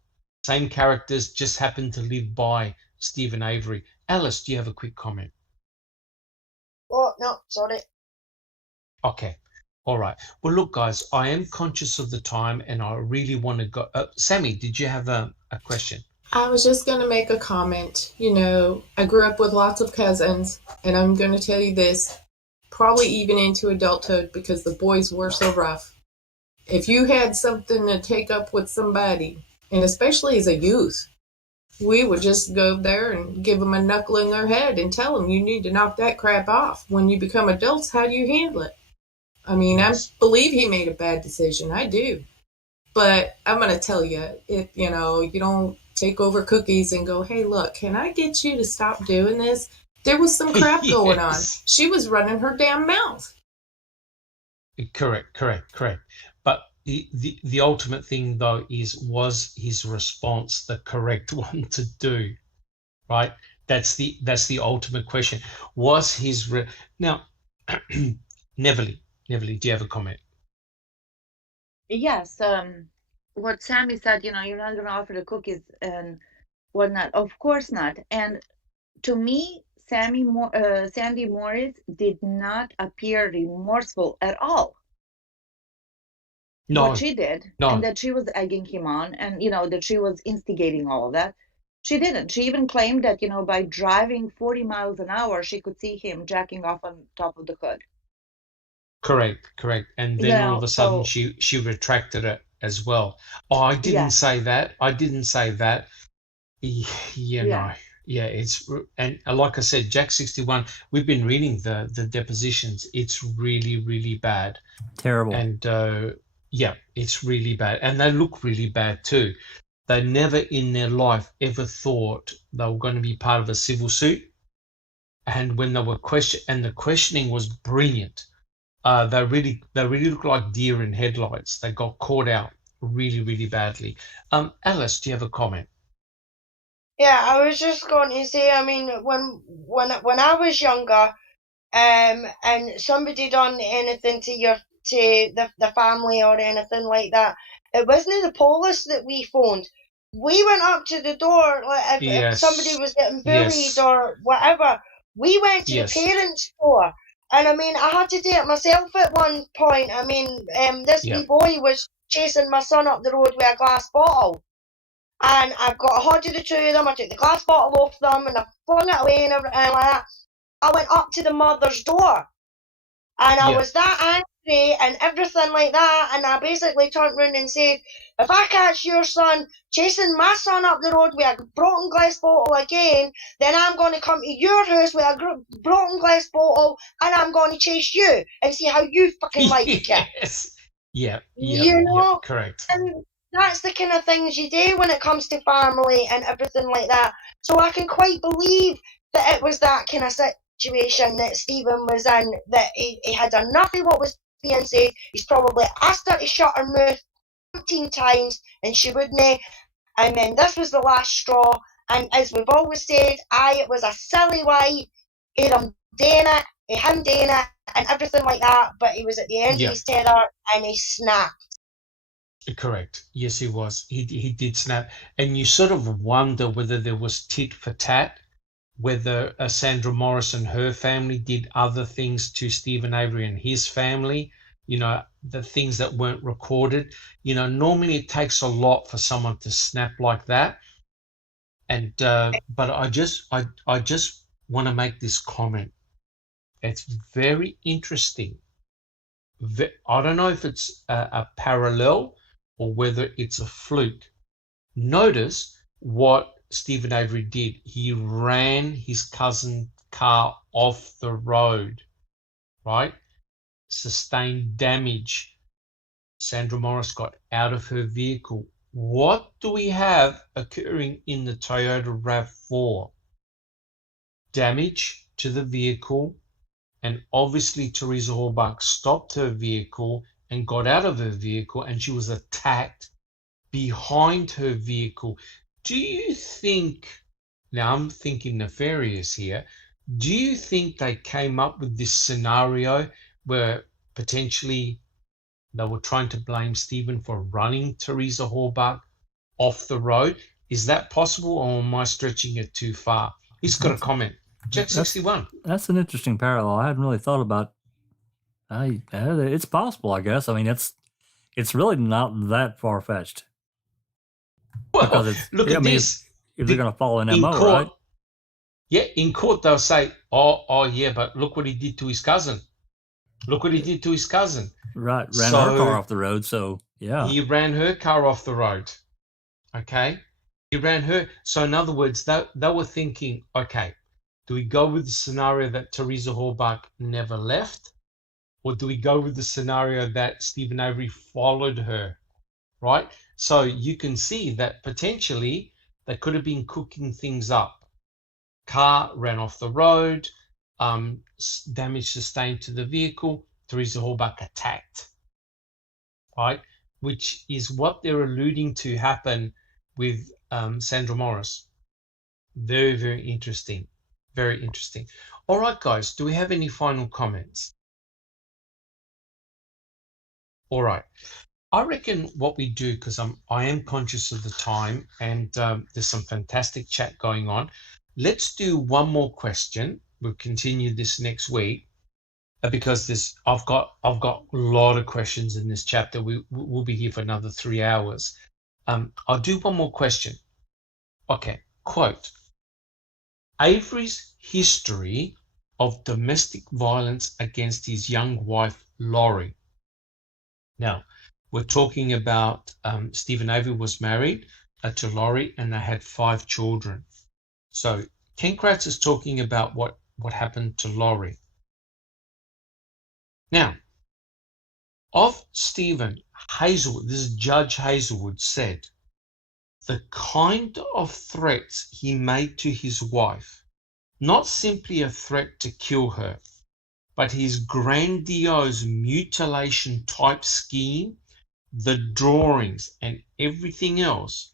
Same characters just happen to live by Stephen Avery. Alice, do you have a quick comment? Oh, no, sorry. Okay. All right. Well, look, guys, I am conscious of the time and I really want to go. Sammy, did you have a question? I was just going to make a comment. You know, I grew up with lots of cousins, and I'm going to tell you this, probably even into adulthood, because the boys were so rough. If you had something to take up with somebody, and especially as a youth, we would just go there and give them a knuckle in their head and tell them, you need to knock that crap off. When you become adults, how do you handle it? I mean, Yes. I believe he made a bad decision. I do. But I'm going to tell you, if you know, you don't take over cookies and go, hey, look, can I get you to stop doing this? There was some crap going on. Yes. She was running her damn mouth. Correct. But the ultimate thing though is, was his response the correct one to do? Right? That's the ultimate question. Was his now Neverly, do you have a comment? Yes, what Sammy said, you're not going to offer the cookies and whatnot. Of course not. And to me, Sandy Morris did not appear remorseful at all. No. What she did, and that she was egging him on, and that she was instigating all of that. She didn't. She even claimed that, by driving 40 miles an hour, she could see him jacking off on top of the hood. Correct. And then all of a sudden she retracted it as well. Oh, I didn't say that. Yeah, it's, and like I said, Jack 61, we've been reading the depositions. It's really, really bad. Terrible. And yeah, it's really bad. And they look really bad too. They never in their life ever thought they were going to be part of a civil suit. And when they were questioned, and the questioning was brilliant. They really look like deer in headlights. They got caught out really, really badly. Alice, do you have a comment? Yeah, I was just going to say, I mean, when I was younger, and somebody done anything to the family or anything like that, it wasn't the police that we phoned. We went up to the door, like if somebody was getting bullied or whatever. We went to the parents' door. And I mean, I had to do it myself at one point. I mean, this wee boy was chasing my son up the road with a glass bottle. And I got a hold of the two of them, I took the glass bottle off them and I flung it away and everything like that. I went up to the mother's door. And I was that angry and everything like that, and I basically turned round and said, if I catch your son chasing my son up the road with a broken glass bottle again, then I'm going to come to your house with a broken glass bottle and I'm going to chase you and see how you fucking like it. Yes. Yeah. Correct. And that's the kind of things you do when it comes to family and everything like that. So I can quite believe that it was that kind of situation that Stephen was in, that he had enough of what was being said. He's probably asked her to shut her mouth 17 times and she wouldn't, and then this was the last straw. And as we've always said, it was a silly way of him doing it, of him doing it and everything like that, but he was at the end of his tether and he snapped. Correct. Yes, he was. He did snap. And you sort of wonder whether there was tit for tat, whether Sandra Morris and her family did other things to Stephen Avery and his family, the things that weren't recorded. Normally it takes a lot for someone to snap like that. And but I just want to make this comment. It's very interesting. I don't know if it's a parallel or whether it's a fluke. Notice what Stephen Avery did. He ran his cousin's car off the road, right? Sustained damage. Sandra Morris got out of her vehicle. What do we have occurring in the Toyota RAV4? Damage to the vehicle, and obviously Teresa Halbach stopped her vehicle and got out of her vehicle, and she was attacked behind her vehicle. Do you think, now I'm thinking nefarious here, do you think they came up with this scenario where potentially they were trying to blame Stephen for running Teresa Horbach off the road? Is that possible, or am I stretching it too far? He's got a comment. Jack 61. That's an interesting parallel. I hadn't really thought about. It's possible, I guess. I mean, it's really not that far fetched. Well, look at this. If they're going to follow an MO, court, right? Yeah, in court they'll say, "Oh, yeah, but look what he did to his cousin. Look what he did to his cousin." Right, ran her car off the road. So yeah, he ran her car off the road. Okay, he ran her. So in other words, they were thinking, okay, do we go with the scenario that Teresa Horbach never left, or do we go with the scenario that Stephen Avery followed her? Right. So you can see that potentially they could have been cooking things up. Car ran off the road, damage sustained to the vehicle, Teresa Horbach attacked, right? Which is what they're alluding to happen with Sandra Morris. Very, very interesting. Very interesting. All right, guys, do we have any final comments? All right. I reckon what we do, because I am conscious of the time, and there's some fantastic chat going on. Let's do one more question. We'll continue this next week because I've got a lot of questions in this chapter. We'll be here for another 3 hours. I'll do one more question. Okay, quote: Avery's history of domestic violence against his young wife, Laurie. Now, we're talking about Stephen Avery was married to Laurie, and they had 5 children. So Ken Kratz is talking about what happened to Laurie. Now, of Stephen, Hazelwood, this is Judge Hazelwood, said, the kind of threats he made to his wife, not simply a threat to kill her, but his grandiose mutilation type scheme, the drawings and everything else,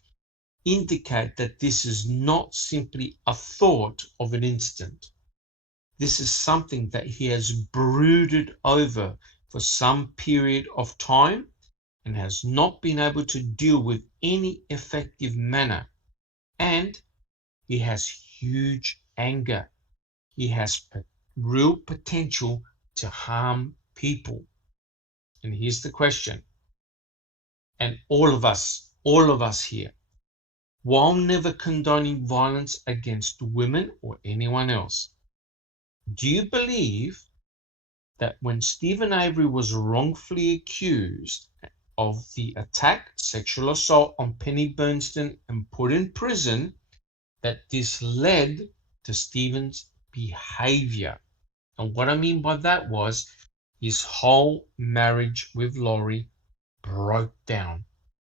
indicate that this is not simply a thought of an instant. This is something that he has brooded over for some period of time and has not been able to deal with any effective manner. And he has huge anger. He has real potential to harm people. And here's the question. And all of us here, while never condoning violence against women or anyone else, do you believe that when Stephen Avery was wrongfully accused of the attack, sexual assault on Penny Bernstein and put in prison, that this led to Stephen's behavior? And what I mean by that was his whole marriage with Laurie broke down.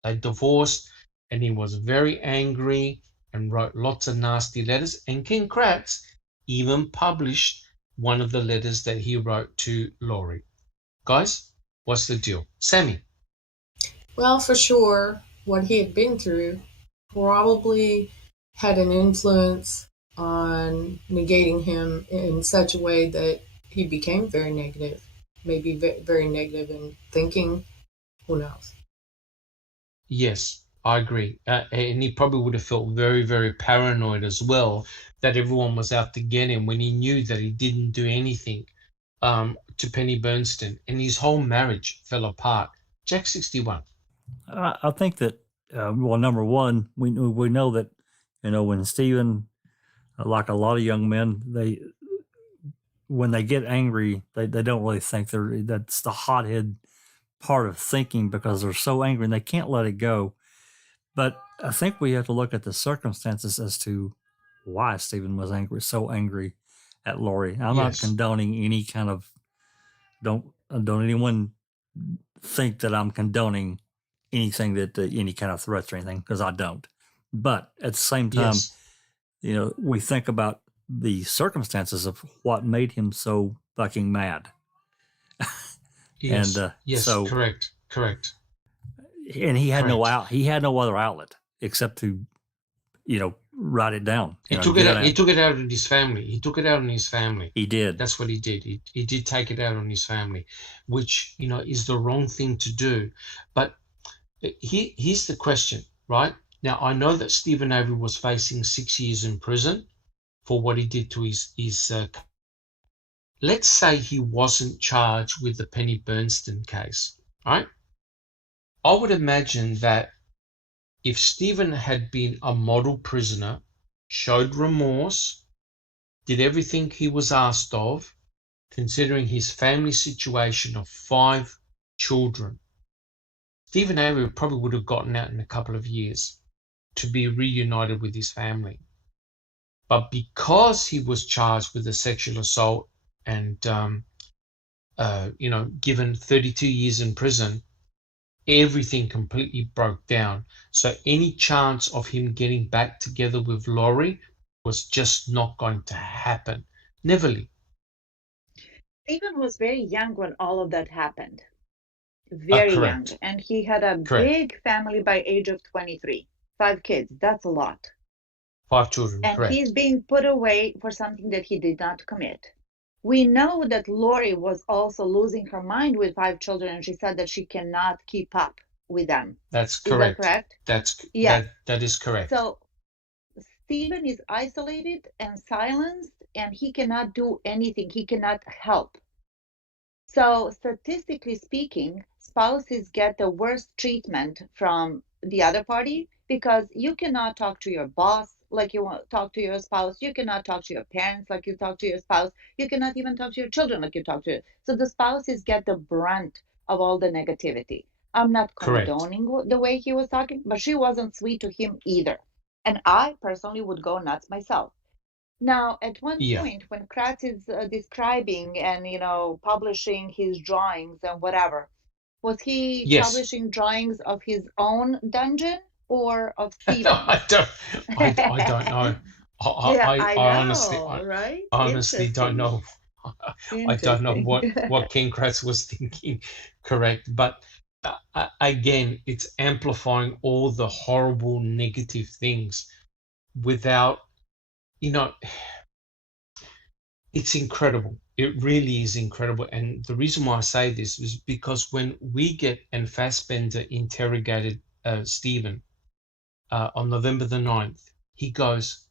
They divorced, and he was very angry and wrote lots of nasty letters. And Ken Kratz even published one of the letters that he wrote to Laurie. Guys, what's the deal? Sammy? Well, for sure, what he had been through probably had an influence on negating him in such a way that he became very negative, maybe very negative in thinking. Who knows? Yes, I agree. And he probably would have felt very, very paranoid as well, that everyone was out to get him when he knew that he didn't do anything to Penny Bernstein, and his whole marriage fell apart. Jack 61. I think that, well, number one, we know that, when Stephen, like a lot of young men, when they get angry, they don't really think that's the hothead part of thinking, because they're so angry and they can't let it go. But I think we have to look at the circumstances as to why Stephen was so angry at Laurie. I'm not condoning any kind of, don't anyone think that I'm condoning anything that any kind of threats or anything, because I don't. But at the same time, we think about the circumstances of what made him so fucking mad. Yes. And yes, so correct. and he had no Correct. he had no other outlet except to, write it down. He took it out. He took it out on his family. He took it out on his family. He did. That's what he did. He did take it out on his family, which is the wrong thing to do. But here's the question, right? Now I know that Stephen Avery was facing 6 years in prison for what he did to his. Let's say he wasn't charged with the Penny Bernstein case, right? I would imagine that if Stephen had been a model prisoner, showed remorse, did everything he was asked of, considering his family situation of 5 children, Stephen Avery probably would have gotten out in a couple of years to be reunited with his family. But because he was charged with a sexual assault and, given 32 years in prison, everything completely broke down. So any chance of him getting back together with Laurie was just not going to happen. Neverly. Stephen was very young when all of that happened. Very young. And he had a big family by age of 23. 5 kids. That's a lot. 5 children. And he's being put away for something that he did not commit. We know that Laurie was also losing her mind with 5 children, and she said that she cannot keep up with them. That's correct. Is that correct? That is correct. So Stephen is isolated and silenced, and he cannot do anything. He cannot help. So statistically speaking, spouses get the worst treatment from the other party because you cannot talk to your boss like you want to talk to your spouse. You cannot talk to your parents like you talk to your spouse. You cannot even talk to your children like you talk to. So the spouses get the brunt of all the negativity. I'm not condoning the way he was talking, but she wasn't sweet to him either. And I personally would go nuts myself. Now, at one point, when Kratz is describing and, publishing his drawings and whatever, was he publishing drawings of his own dungeon or of Stephen? I don't know. Right? I honestly don't know. I don't know what Ken Kratz was thinking. Correct. But again, it's amplifying all the horrible negative things without, it's incredible. It really is incredible. And the reason why I say this is because when we get and Fassbender interrogated Stephen on November the 9th, he goes,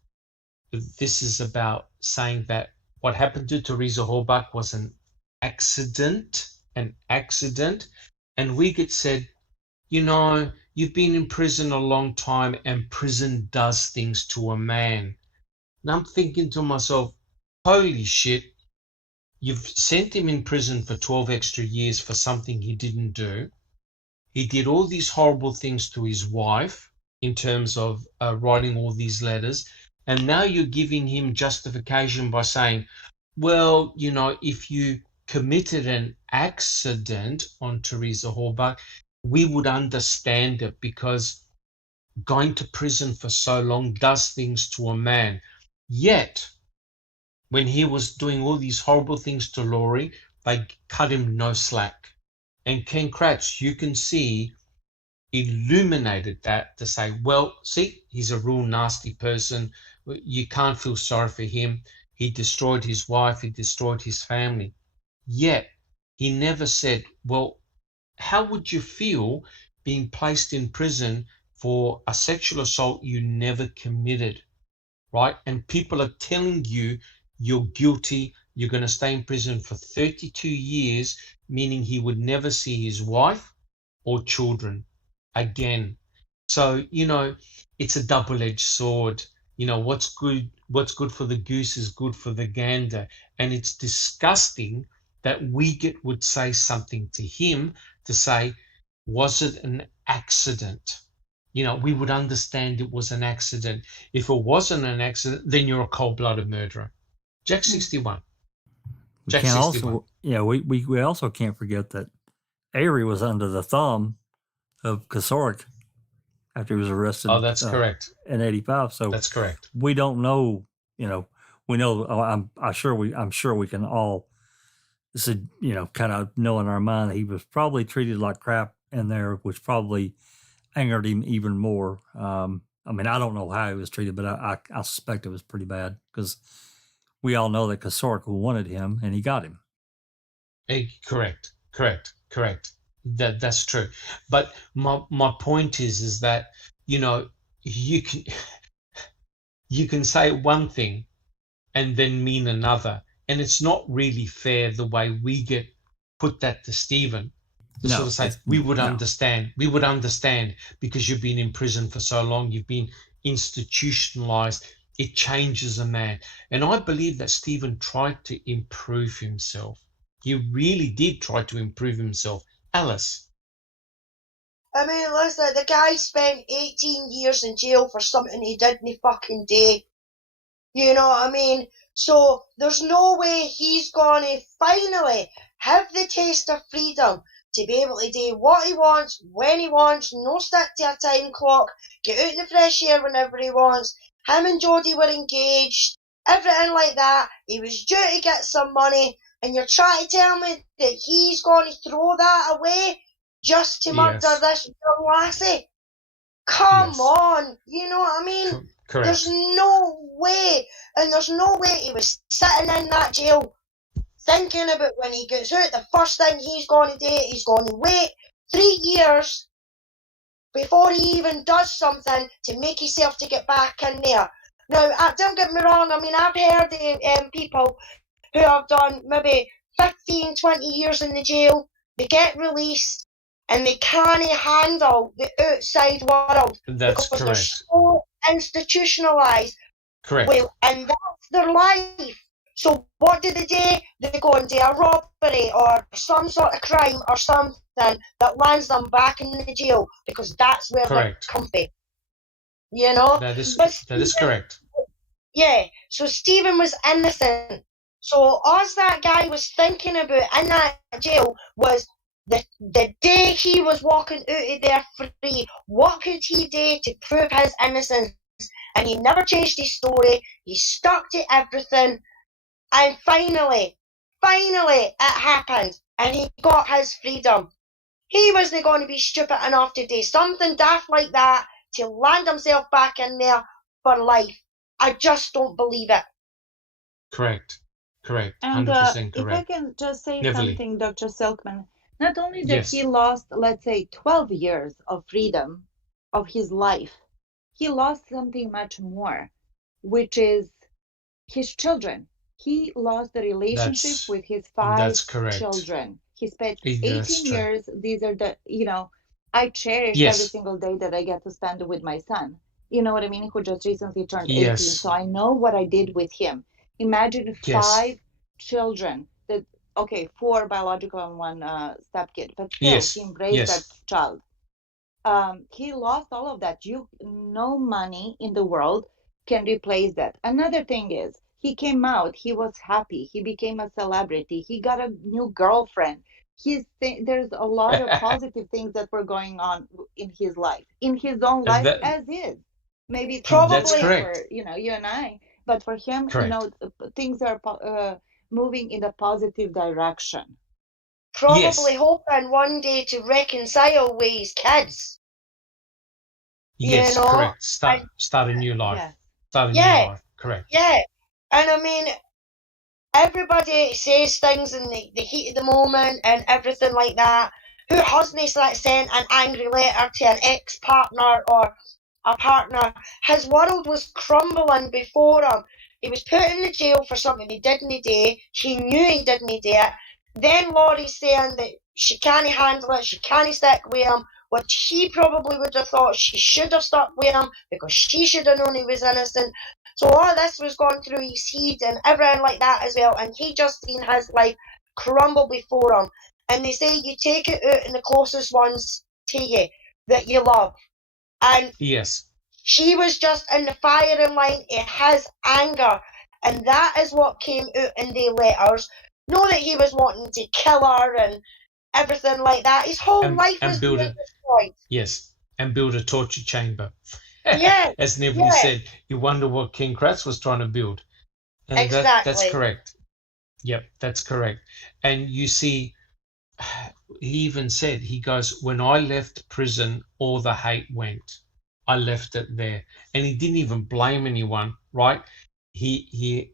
this is about saying that what happened to Teresa Horbach was an accident. And Wiegert said, you've been in prison a long time and prison does things to a man. And I'm thinking to myself, holy shit, you've sent him in prison for 12 extra years for something he didn't do. He did all these horrible things to his wife in terms of writing all these letters. And now you're giving him justification by saying, well, if you committed an accident on Teresa Horbach, we would understand it because going to prison for so long does things to a man. Yet, when he was doing all these horrible things to Laurie, they cut him no slack. And Ken Kratz, you can see, illuminated that to say, well, see, he's a real nasty person. You can't feel sorry for him. He destroyed his wife. He destroyed his family. Yet, he never said, well, how would you feel being placed in prison for a sexual assault you never committed, right? And people are telling you you're guilty, you're going to stay in prison for 32 years, meaning he would never see his wife or children again. So, it's a double-edged sword. What's good for the goose is good for the gander. And it's disgusting that Wiegert would say something to him to say, was it an accident? We would understand it was an accident. If it wasn't an accident, then you're a cold-blooded murderer. Jack 61. Jack 61. We also can't forget that Avery was under the thumb of Kasorik after he was arrested. Oh, that's correct. In 85. So that's correct. We don't know, we know, I'm sure we can all, kind of know in our mind that he was probably treated like crap in there, which probably angered him even more. I mean, I don't know how he was treated, but I suspect it was pretty bad because we all know that Kasorka wanted him and he got him. Correct. That's true. But my point is that, you know, you can say one thing and then mean another, and it's not really fair the way we get put that to Stephen. To sort of say, we would understand because you've been in prison for so long, you've been institutionalized, it changes a man. And I believe that Stephen tried to improve himself. He really did try to improve himself. Alice? I mean, listen, the guy spent 18 years in jail for something he didn't fucking do. You know what I mean? So there's no way he's gonna finally have the taste of freedom to be able to do what he wants, when he wants, no stick to a time clock, get out in the fresh air whenever he wants. Him and Jodie were engaged, everything like that. He was due to get some money, and you're trying to tell me that he's going to throw that away just to murder this young lassie? Come on, you know what I mean? Correct. There's no way, and there's no way he was sitting in that jail thinking about when he gets out, the first thing he's going to do, he's going to wait 3 years before he even does something to make himself to get back in there. Now, don't get me wrong, I mean, I've heard of people who have done maybe 15, 20 years in the jail, they get released, and they can't handle the outside world. That's because correct. They're so institutionalised. Correct. Well, and that's their life. So what do? They go and do a robbery or some sort of crime or something that lands them back in the jail because that's where they're comfy. You know? That is correct. Yeah, so Stephen was innocent. So all that guy was thinking about in that jail was the day he was walking out of there free, what could he do to prove his innocence? And he never changed his story. He stuck to everything. And finally, it happened. And he got his freedom. He wasn't going to be stupid enough to do something daft like that to land himself back in there for life. I just don't believe it. Correct. 100% And correct. if I can just say Beverly. something, Dr. Silkman, not only that he lost, let's say, 12 years of freedom of his life, he lost something much more, which is his children. He lost the relationship with his 5 children. He spent 18 years. These are the, I cherish every single day that I get to spend with my son. You know what I mean? Who just recently turned 18. So I know what I did with him. Imagine 5 children that, 4 biological and 1 step kid, but still he embraced that child. He lost all of that. No money in the world can replace that. Another thing is, he came out, he was happy, he became a celebrity, he got a new girlfriend. There's a lot of positive things that were going on in his life, in his own life as is. Maybe probably for you and I, but for him, things are moving in a positive direction. Probably hoping one day to reconcile with his kids. Yes, correct. Start a new life. Start a new life. Correct. Yeah. And I mean, everybody says things in the heat of the moment and everything like that. Who hasn't sent an angry letter to an ex-partner or a partner? His world was crumbling before him. He was put in the jail for something he didn't do. He knew he didn't do it. Then Laurie's saying that she can't handle it, she can't stick with him, which he probably would have thought she should have stuck with him because she should have known he was innocent. So all this was going through his head and everything like that as well, and he just seen his life crumble before him. And they say you take it out in the closest ones to you that you love. And she was just in the firing line of his anger, and that is what came out in the letters. Know that he was wanting to kill her and everything like that. His whole life was being destroyed. Yes, and build a torture chamber. Yeah. As Neville said, you wonder what King Kratz was trying to build. And exactly. That's correct. Yep, that's correct. And you see, he even said, he goes, when I left prison, all the hate went. I left it there. And he didn't even blame anyone, right? He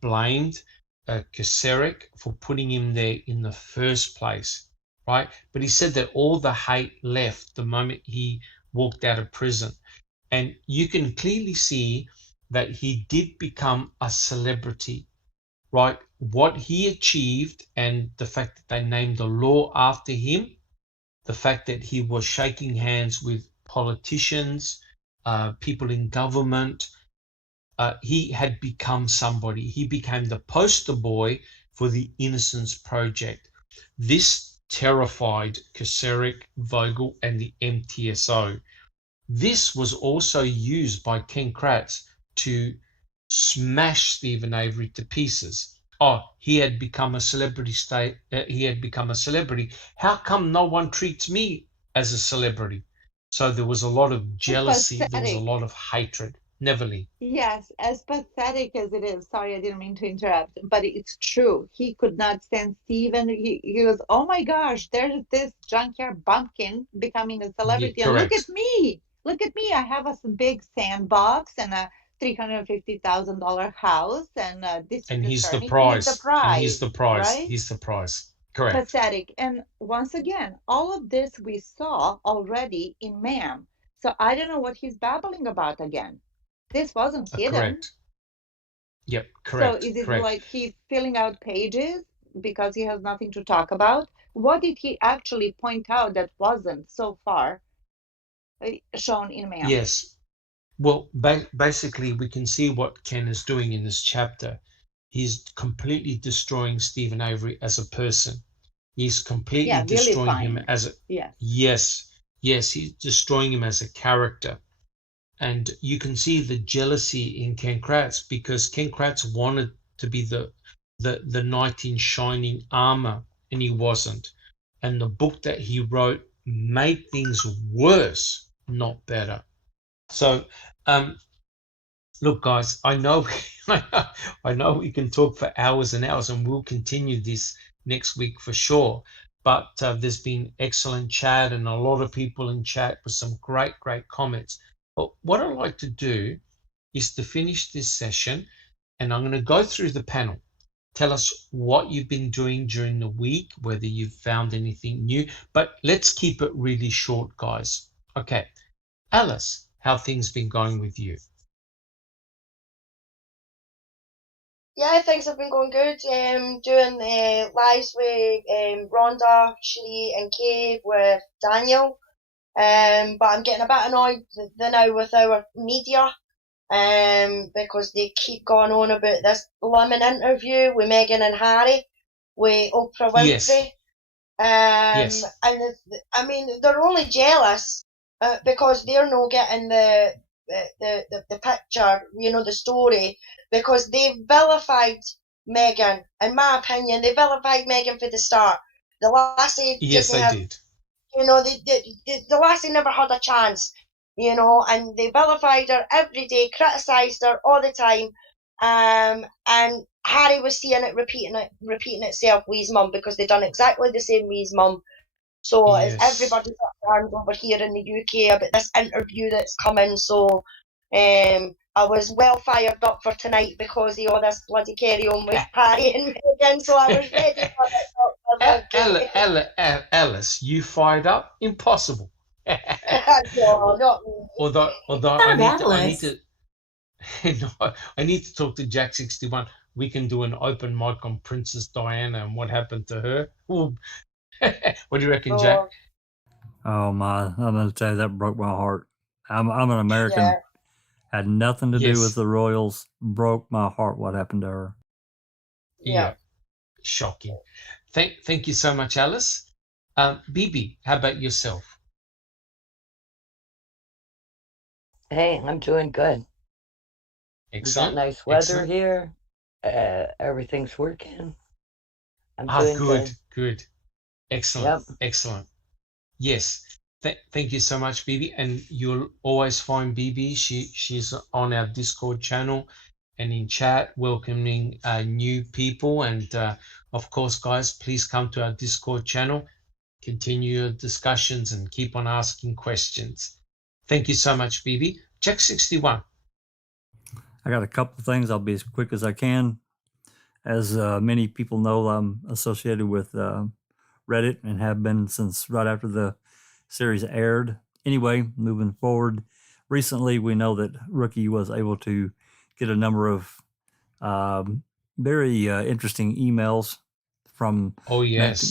blamed Kaseric for putting him there in the first place, right? But he said that all the hate left the moment he walked out of prison. And you can clearly see that he did become a celebrity, right? What he achieved and the fact that they named the law after him, the fact that he was shaking hands with politicians, people in government, he had become somebody. He became the poster boy for the Innocence Project. This terrified Kaseric, Vogel, and the MTSO. This was also used by Ken Kratz to smash Stephen Avery to pieces. Oh, he had become a celebrity. He had become a celebrity. How come no one treats me as a celebrity? So there was a lot of jealousy. There was a lot of hatred. Neverly. Yes, as pathetic as it is. Sorry, I didn't mean to interrupt, but it's true. He could not stand Steven. He was, oh my gosh, there's this junkyard bumpkin becoming a celebrity. Yeah, and correct. look at me. Look at me. I have a big sandbox and a $350,000 house and this And he's the attorney. prize. He's the prize. And he's the prize. Right? He's the prize. Correct. Pathetic. And once again, all of this we saw already in Man. So I don't know what he's babbling about again. This wasn't hidden. Correct. Yep, correct. So is it correct. like he's filling out pages because he has nothing to talk about? What did he actually point out that wasn't so far shown in Man? Yes. Well, basically, we can see what Ken is doing in this chapter. He's completely destroying Stephen Avery as a person. He's completely destroying him as a... Yes, he's destroying him as a character. And you can see the jealousy in Ken Kratz because Ken Kratz wanted to be the knight in shining armor, and he wasn't. And the book that he wrote made things worse, not better. So, look, guys, I know we can talk for hours and hours, and we'll continue this next week for sure. But there's been excellent chat and a lot of people in chat with some great comments. But what I'd like to do is to finish this session, and I'm going to go through the panel. Tell us what you've been doing during the week, whether you've found anything new. But let's keep it really short, guys. Okay. Alice, how things been going with you? Yeah, things have been going good. Doing lives with Rhonda, Cherie, and Kay with Daniel. But I'm getting a bit annoyed now with our media, because they keep going on about this lemon interview with Meghan and Harry with Oprah Winfrey. Yes. And I mean, they're only jealous because they're not getting the picture, the story, because they vilified Meghan. In my opinion, they vilified Meghan for the start. The lassie did. The lassie never had a chance, and they vilified her every day, criticised her all the time, and Harry was seeing it repeating itself with his mum, because they done exactly the same with his mum. So everybody's over here in the UK about this interview that's coming. So I was well fired up for tonight because of all this bloody carry on with Harry and Meghan. So I was ready for it. Alice, you fired up? Impossible. No, not me. Although I need to talk to Jack 61. We can do an open mic on Princess Diana and what happened to her. Ooh. What do you reckon, Jack? Oh my! I'm going to tell you, that broke my heart. I'm an American. Yeah. Had nothing to do with the royals. Broke my heart. What happened to her? Yeah. Shocking. Thank you so much, Alice. Bibi, how about yourself? Hey, I'm doing good. Excellent. We got nice weather here. Everything's working. I'm doing good. Excellent. Yep. Excellent. Yes. Thank you so much, Bibi. And you'll always find Bibi. She's on our Discord channel and in chat, welcoming new people. And of course, guys, please come to our Discord channel, continue your discussions, and keep on asking questions. Thank you so much, Phoebe. Jack 61. I got a couple of things. I'll be as quick as I can. As many people know, I'm associated with Reddit and have been since right after the series aired. Anyway, moving forward, recently we know that Rookie was able to get a number of very interesting emails from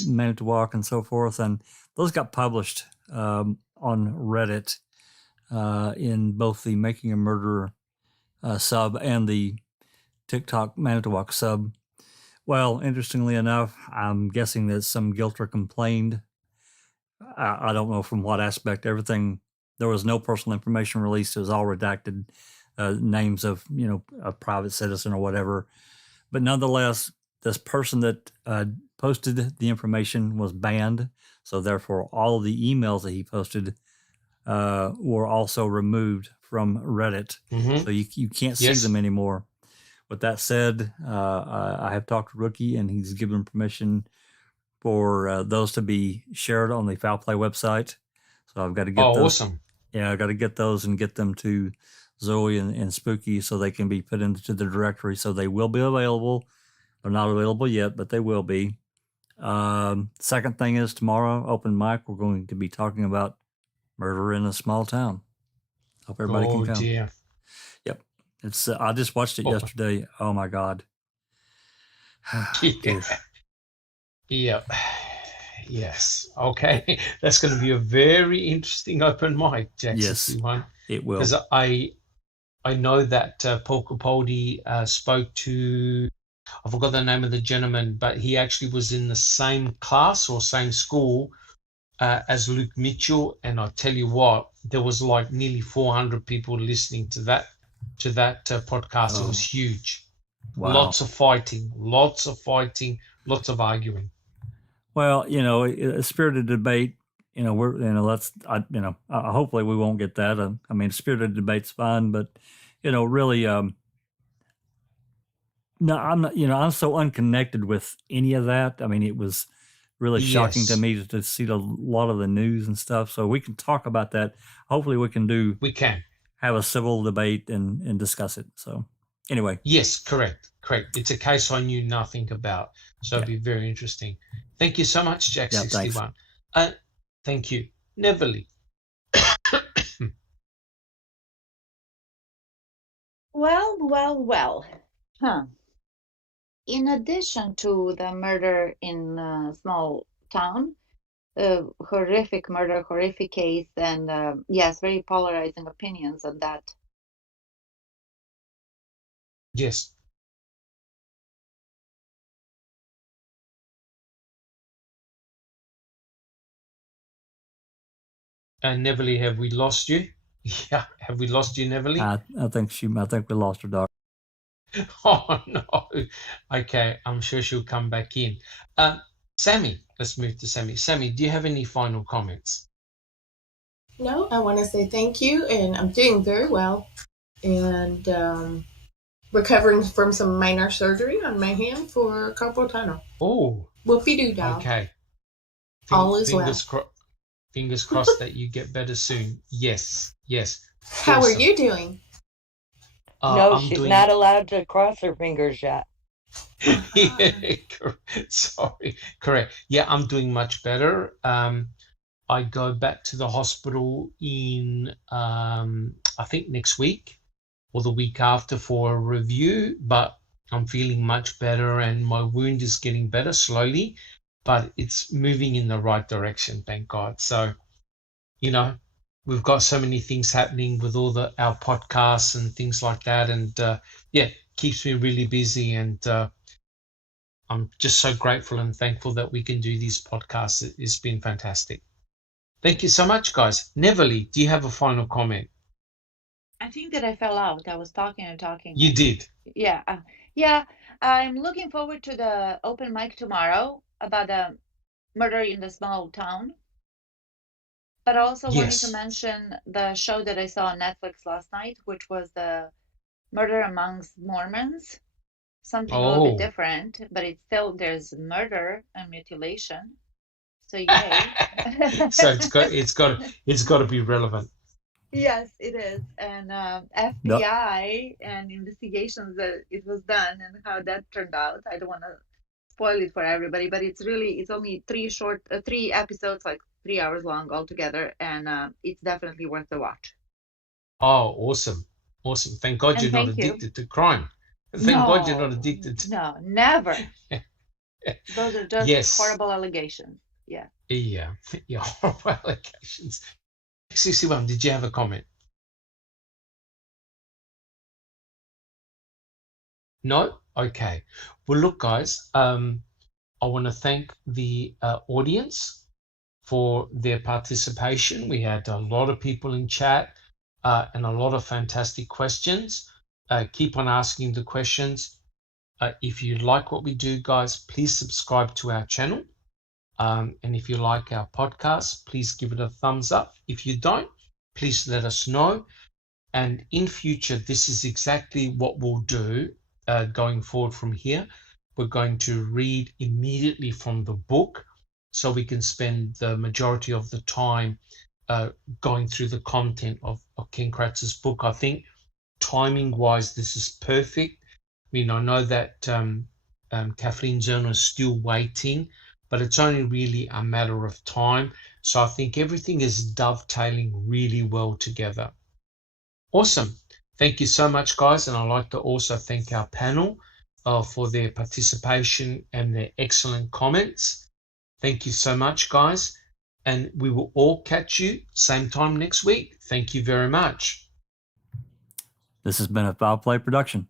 Manitowoc and so forth, and those got published on Reddit in both the Making a Murderer sub and the TikTok Manitowoc sub. Well, interestingly enough, I'm guessing that some guilter complained. I don't know from what aspect. Everything, there was no personal information released. It was all redacted, names of, a private citizen or whatever. But nonetheless, this person that posted the information was banned. So therefore, all of the emails that he posted were also removed from Reddit. Mm-hmm. So you can't see them anymore. With that said, I have talked to Rookie, and he's given permission for those to be shared on the Foul Play website. So I've got to get those. Awesome. Yeah, I've got to get those and get them to Zoe and Spooky so they can be put into the directory. So they will be available. They're not available yet, but they will be. Second thing is tomorrow, open mic, we're going to be talking about murder in a small town. Hope everybody can come. Dear. Yep. It's I just watched it yesterday. Oh my God. Yep. Yes. Okay. That's going to be a very interesting open mic, Jack 61. It will. Because I know that Paul Capaldi spoke to, I forgot the name of the gentleman, but he actually was in the same class or same school as Luke Mitchell, and I tell you what, there was like nearly 400 people listening to that podcast. It was huge. Wow. Lots of fighting, lots of arguing. Well, a spirited debate. Hopefully we won't get that. I mean, spirited debate's fine, but really, no, I'm not. I'm so unconnected with any of that. I mean, it was really shocking to me to see a lot of the news and stuff. So we can talk about that. Hopefully we can have a civil debate and discuss it. So anyway. Yes, correct. It's a case I knew nothing about. So it'd be very interesting. Thank you so much, Jack 61. Thank you. Neverly. Well. In addition to the murder in a small town, horrific murder, horrific case, and yes, very polarizing opinions on that. Yes. Neverly, have we lost you? Yeah, have we lost you, Neverly? I think we lost her, Doc. Oh no. Okay, I'm sure she'll come back in. Sammy, let's move to Sammy. Sammy, do you have any final comments? No, I want to say thank you, and I'm doing very well, and recovering from some minor surgery on my hand for carpal tunnel. Oh. Whoopie-doo-dah. Okay. All is well. Fingers crossed that you get better soon. Yes. How are you doing? No, she's not allowed to cross her fingers yet. Yeah, sorry. Correct. Yeah, I'm doing much better. I go back to the hospital in, I think next week or the week after for a review, but I'm feeling much better and my wound is getting better slowly, but it's moving in the right direction, thank God. So, we've got so many things happening with all our podcasts and things like that. And keeps me really busy. And I'm just so grateful and thankful that we can do these podcasts. It's been fantastic. Thank you so much, guys. Neverly, do you have a final comment? I think that I fell out. I was talking and talking. You did? Yeah. I'm looking forward to the open mic tomorrow about the murder in the small town. But I also wanted to mention the show that I saw on Netflix last night, which was the Murder Amongst Mormons. something a little bit different, but it's still, there's murder and mutilation. So yay. So it's got to be relevant. Yes, it is. And FBI and investigations that it was done and how that turned out. I don't want to spoil it for everybody, but it's only three episodes, like 3 hours long altogether, and it's definitely worth the watch. Oh, awesome. Thank God And you're not addicted to crime. Thank God you're not addicted to... No, never. Those are just horrible allegations. Yeah. Yeah, horrible allegations. 61, did you have a comment? No? Okay. Well, look, guys, I want to thank the audience for their participation. We had a lot of people in chat and a lot of fantastic questions. Keep on asking the questions. If you like what we do, guys, please subscribe to our channel. And if you like our podcast, please give it a thumbs up. If you don't, please let us know. And in future, this is exactly what we'll do going forward from here. We're going to read immediately from the book so we can spend the majority of the time going through the content of Ken Kratz's book. I think timing-wise, this is perfect. I mean, I know that Kathleen Zerner is still waiting, but it's only really a matter of time. So I think everything is dovetailing really well together. Awesome. Thank you so much, guys. And I'd like to also thank our panel for their participation and their excellent comments. Thank you so much, guys. And we will all catch you same time next week. Thank you very much. This has been a Foul Play production.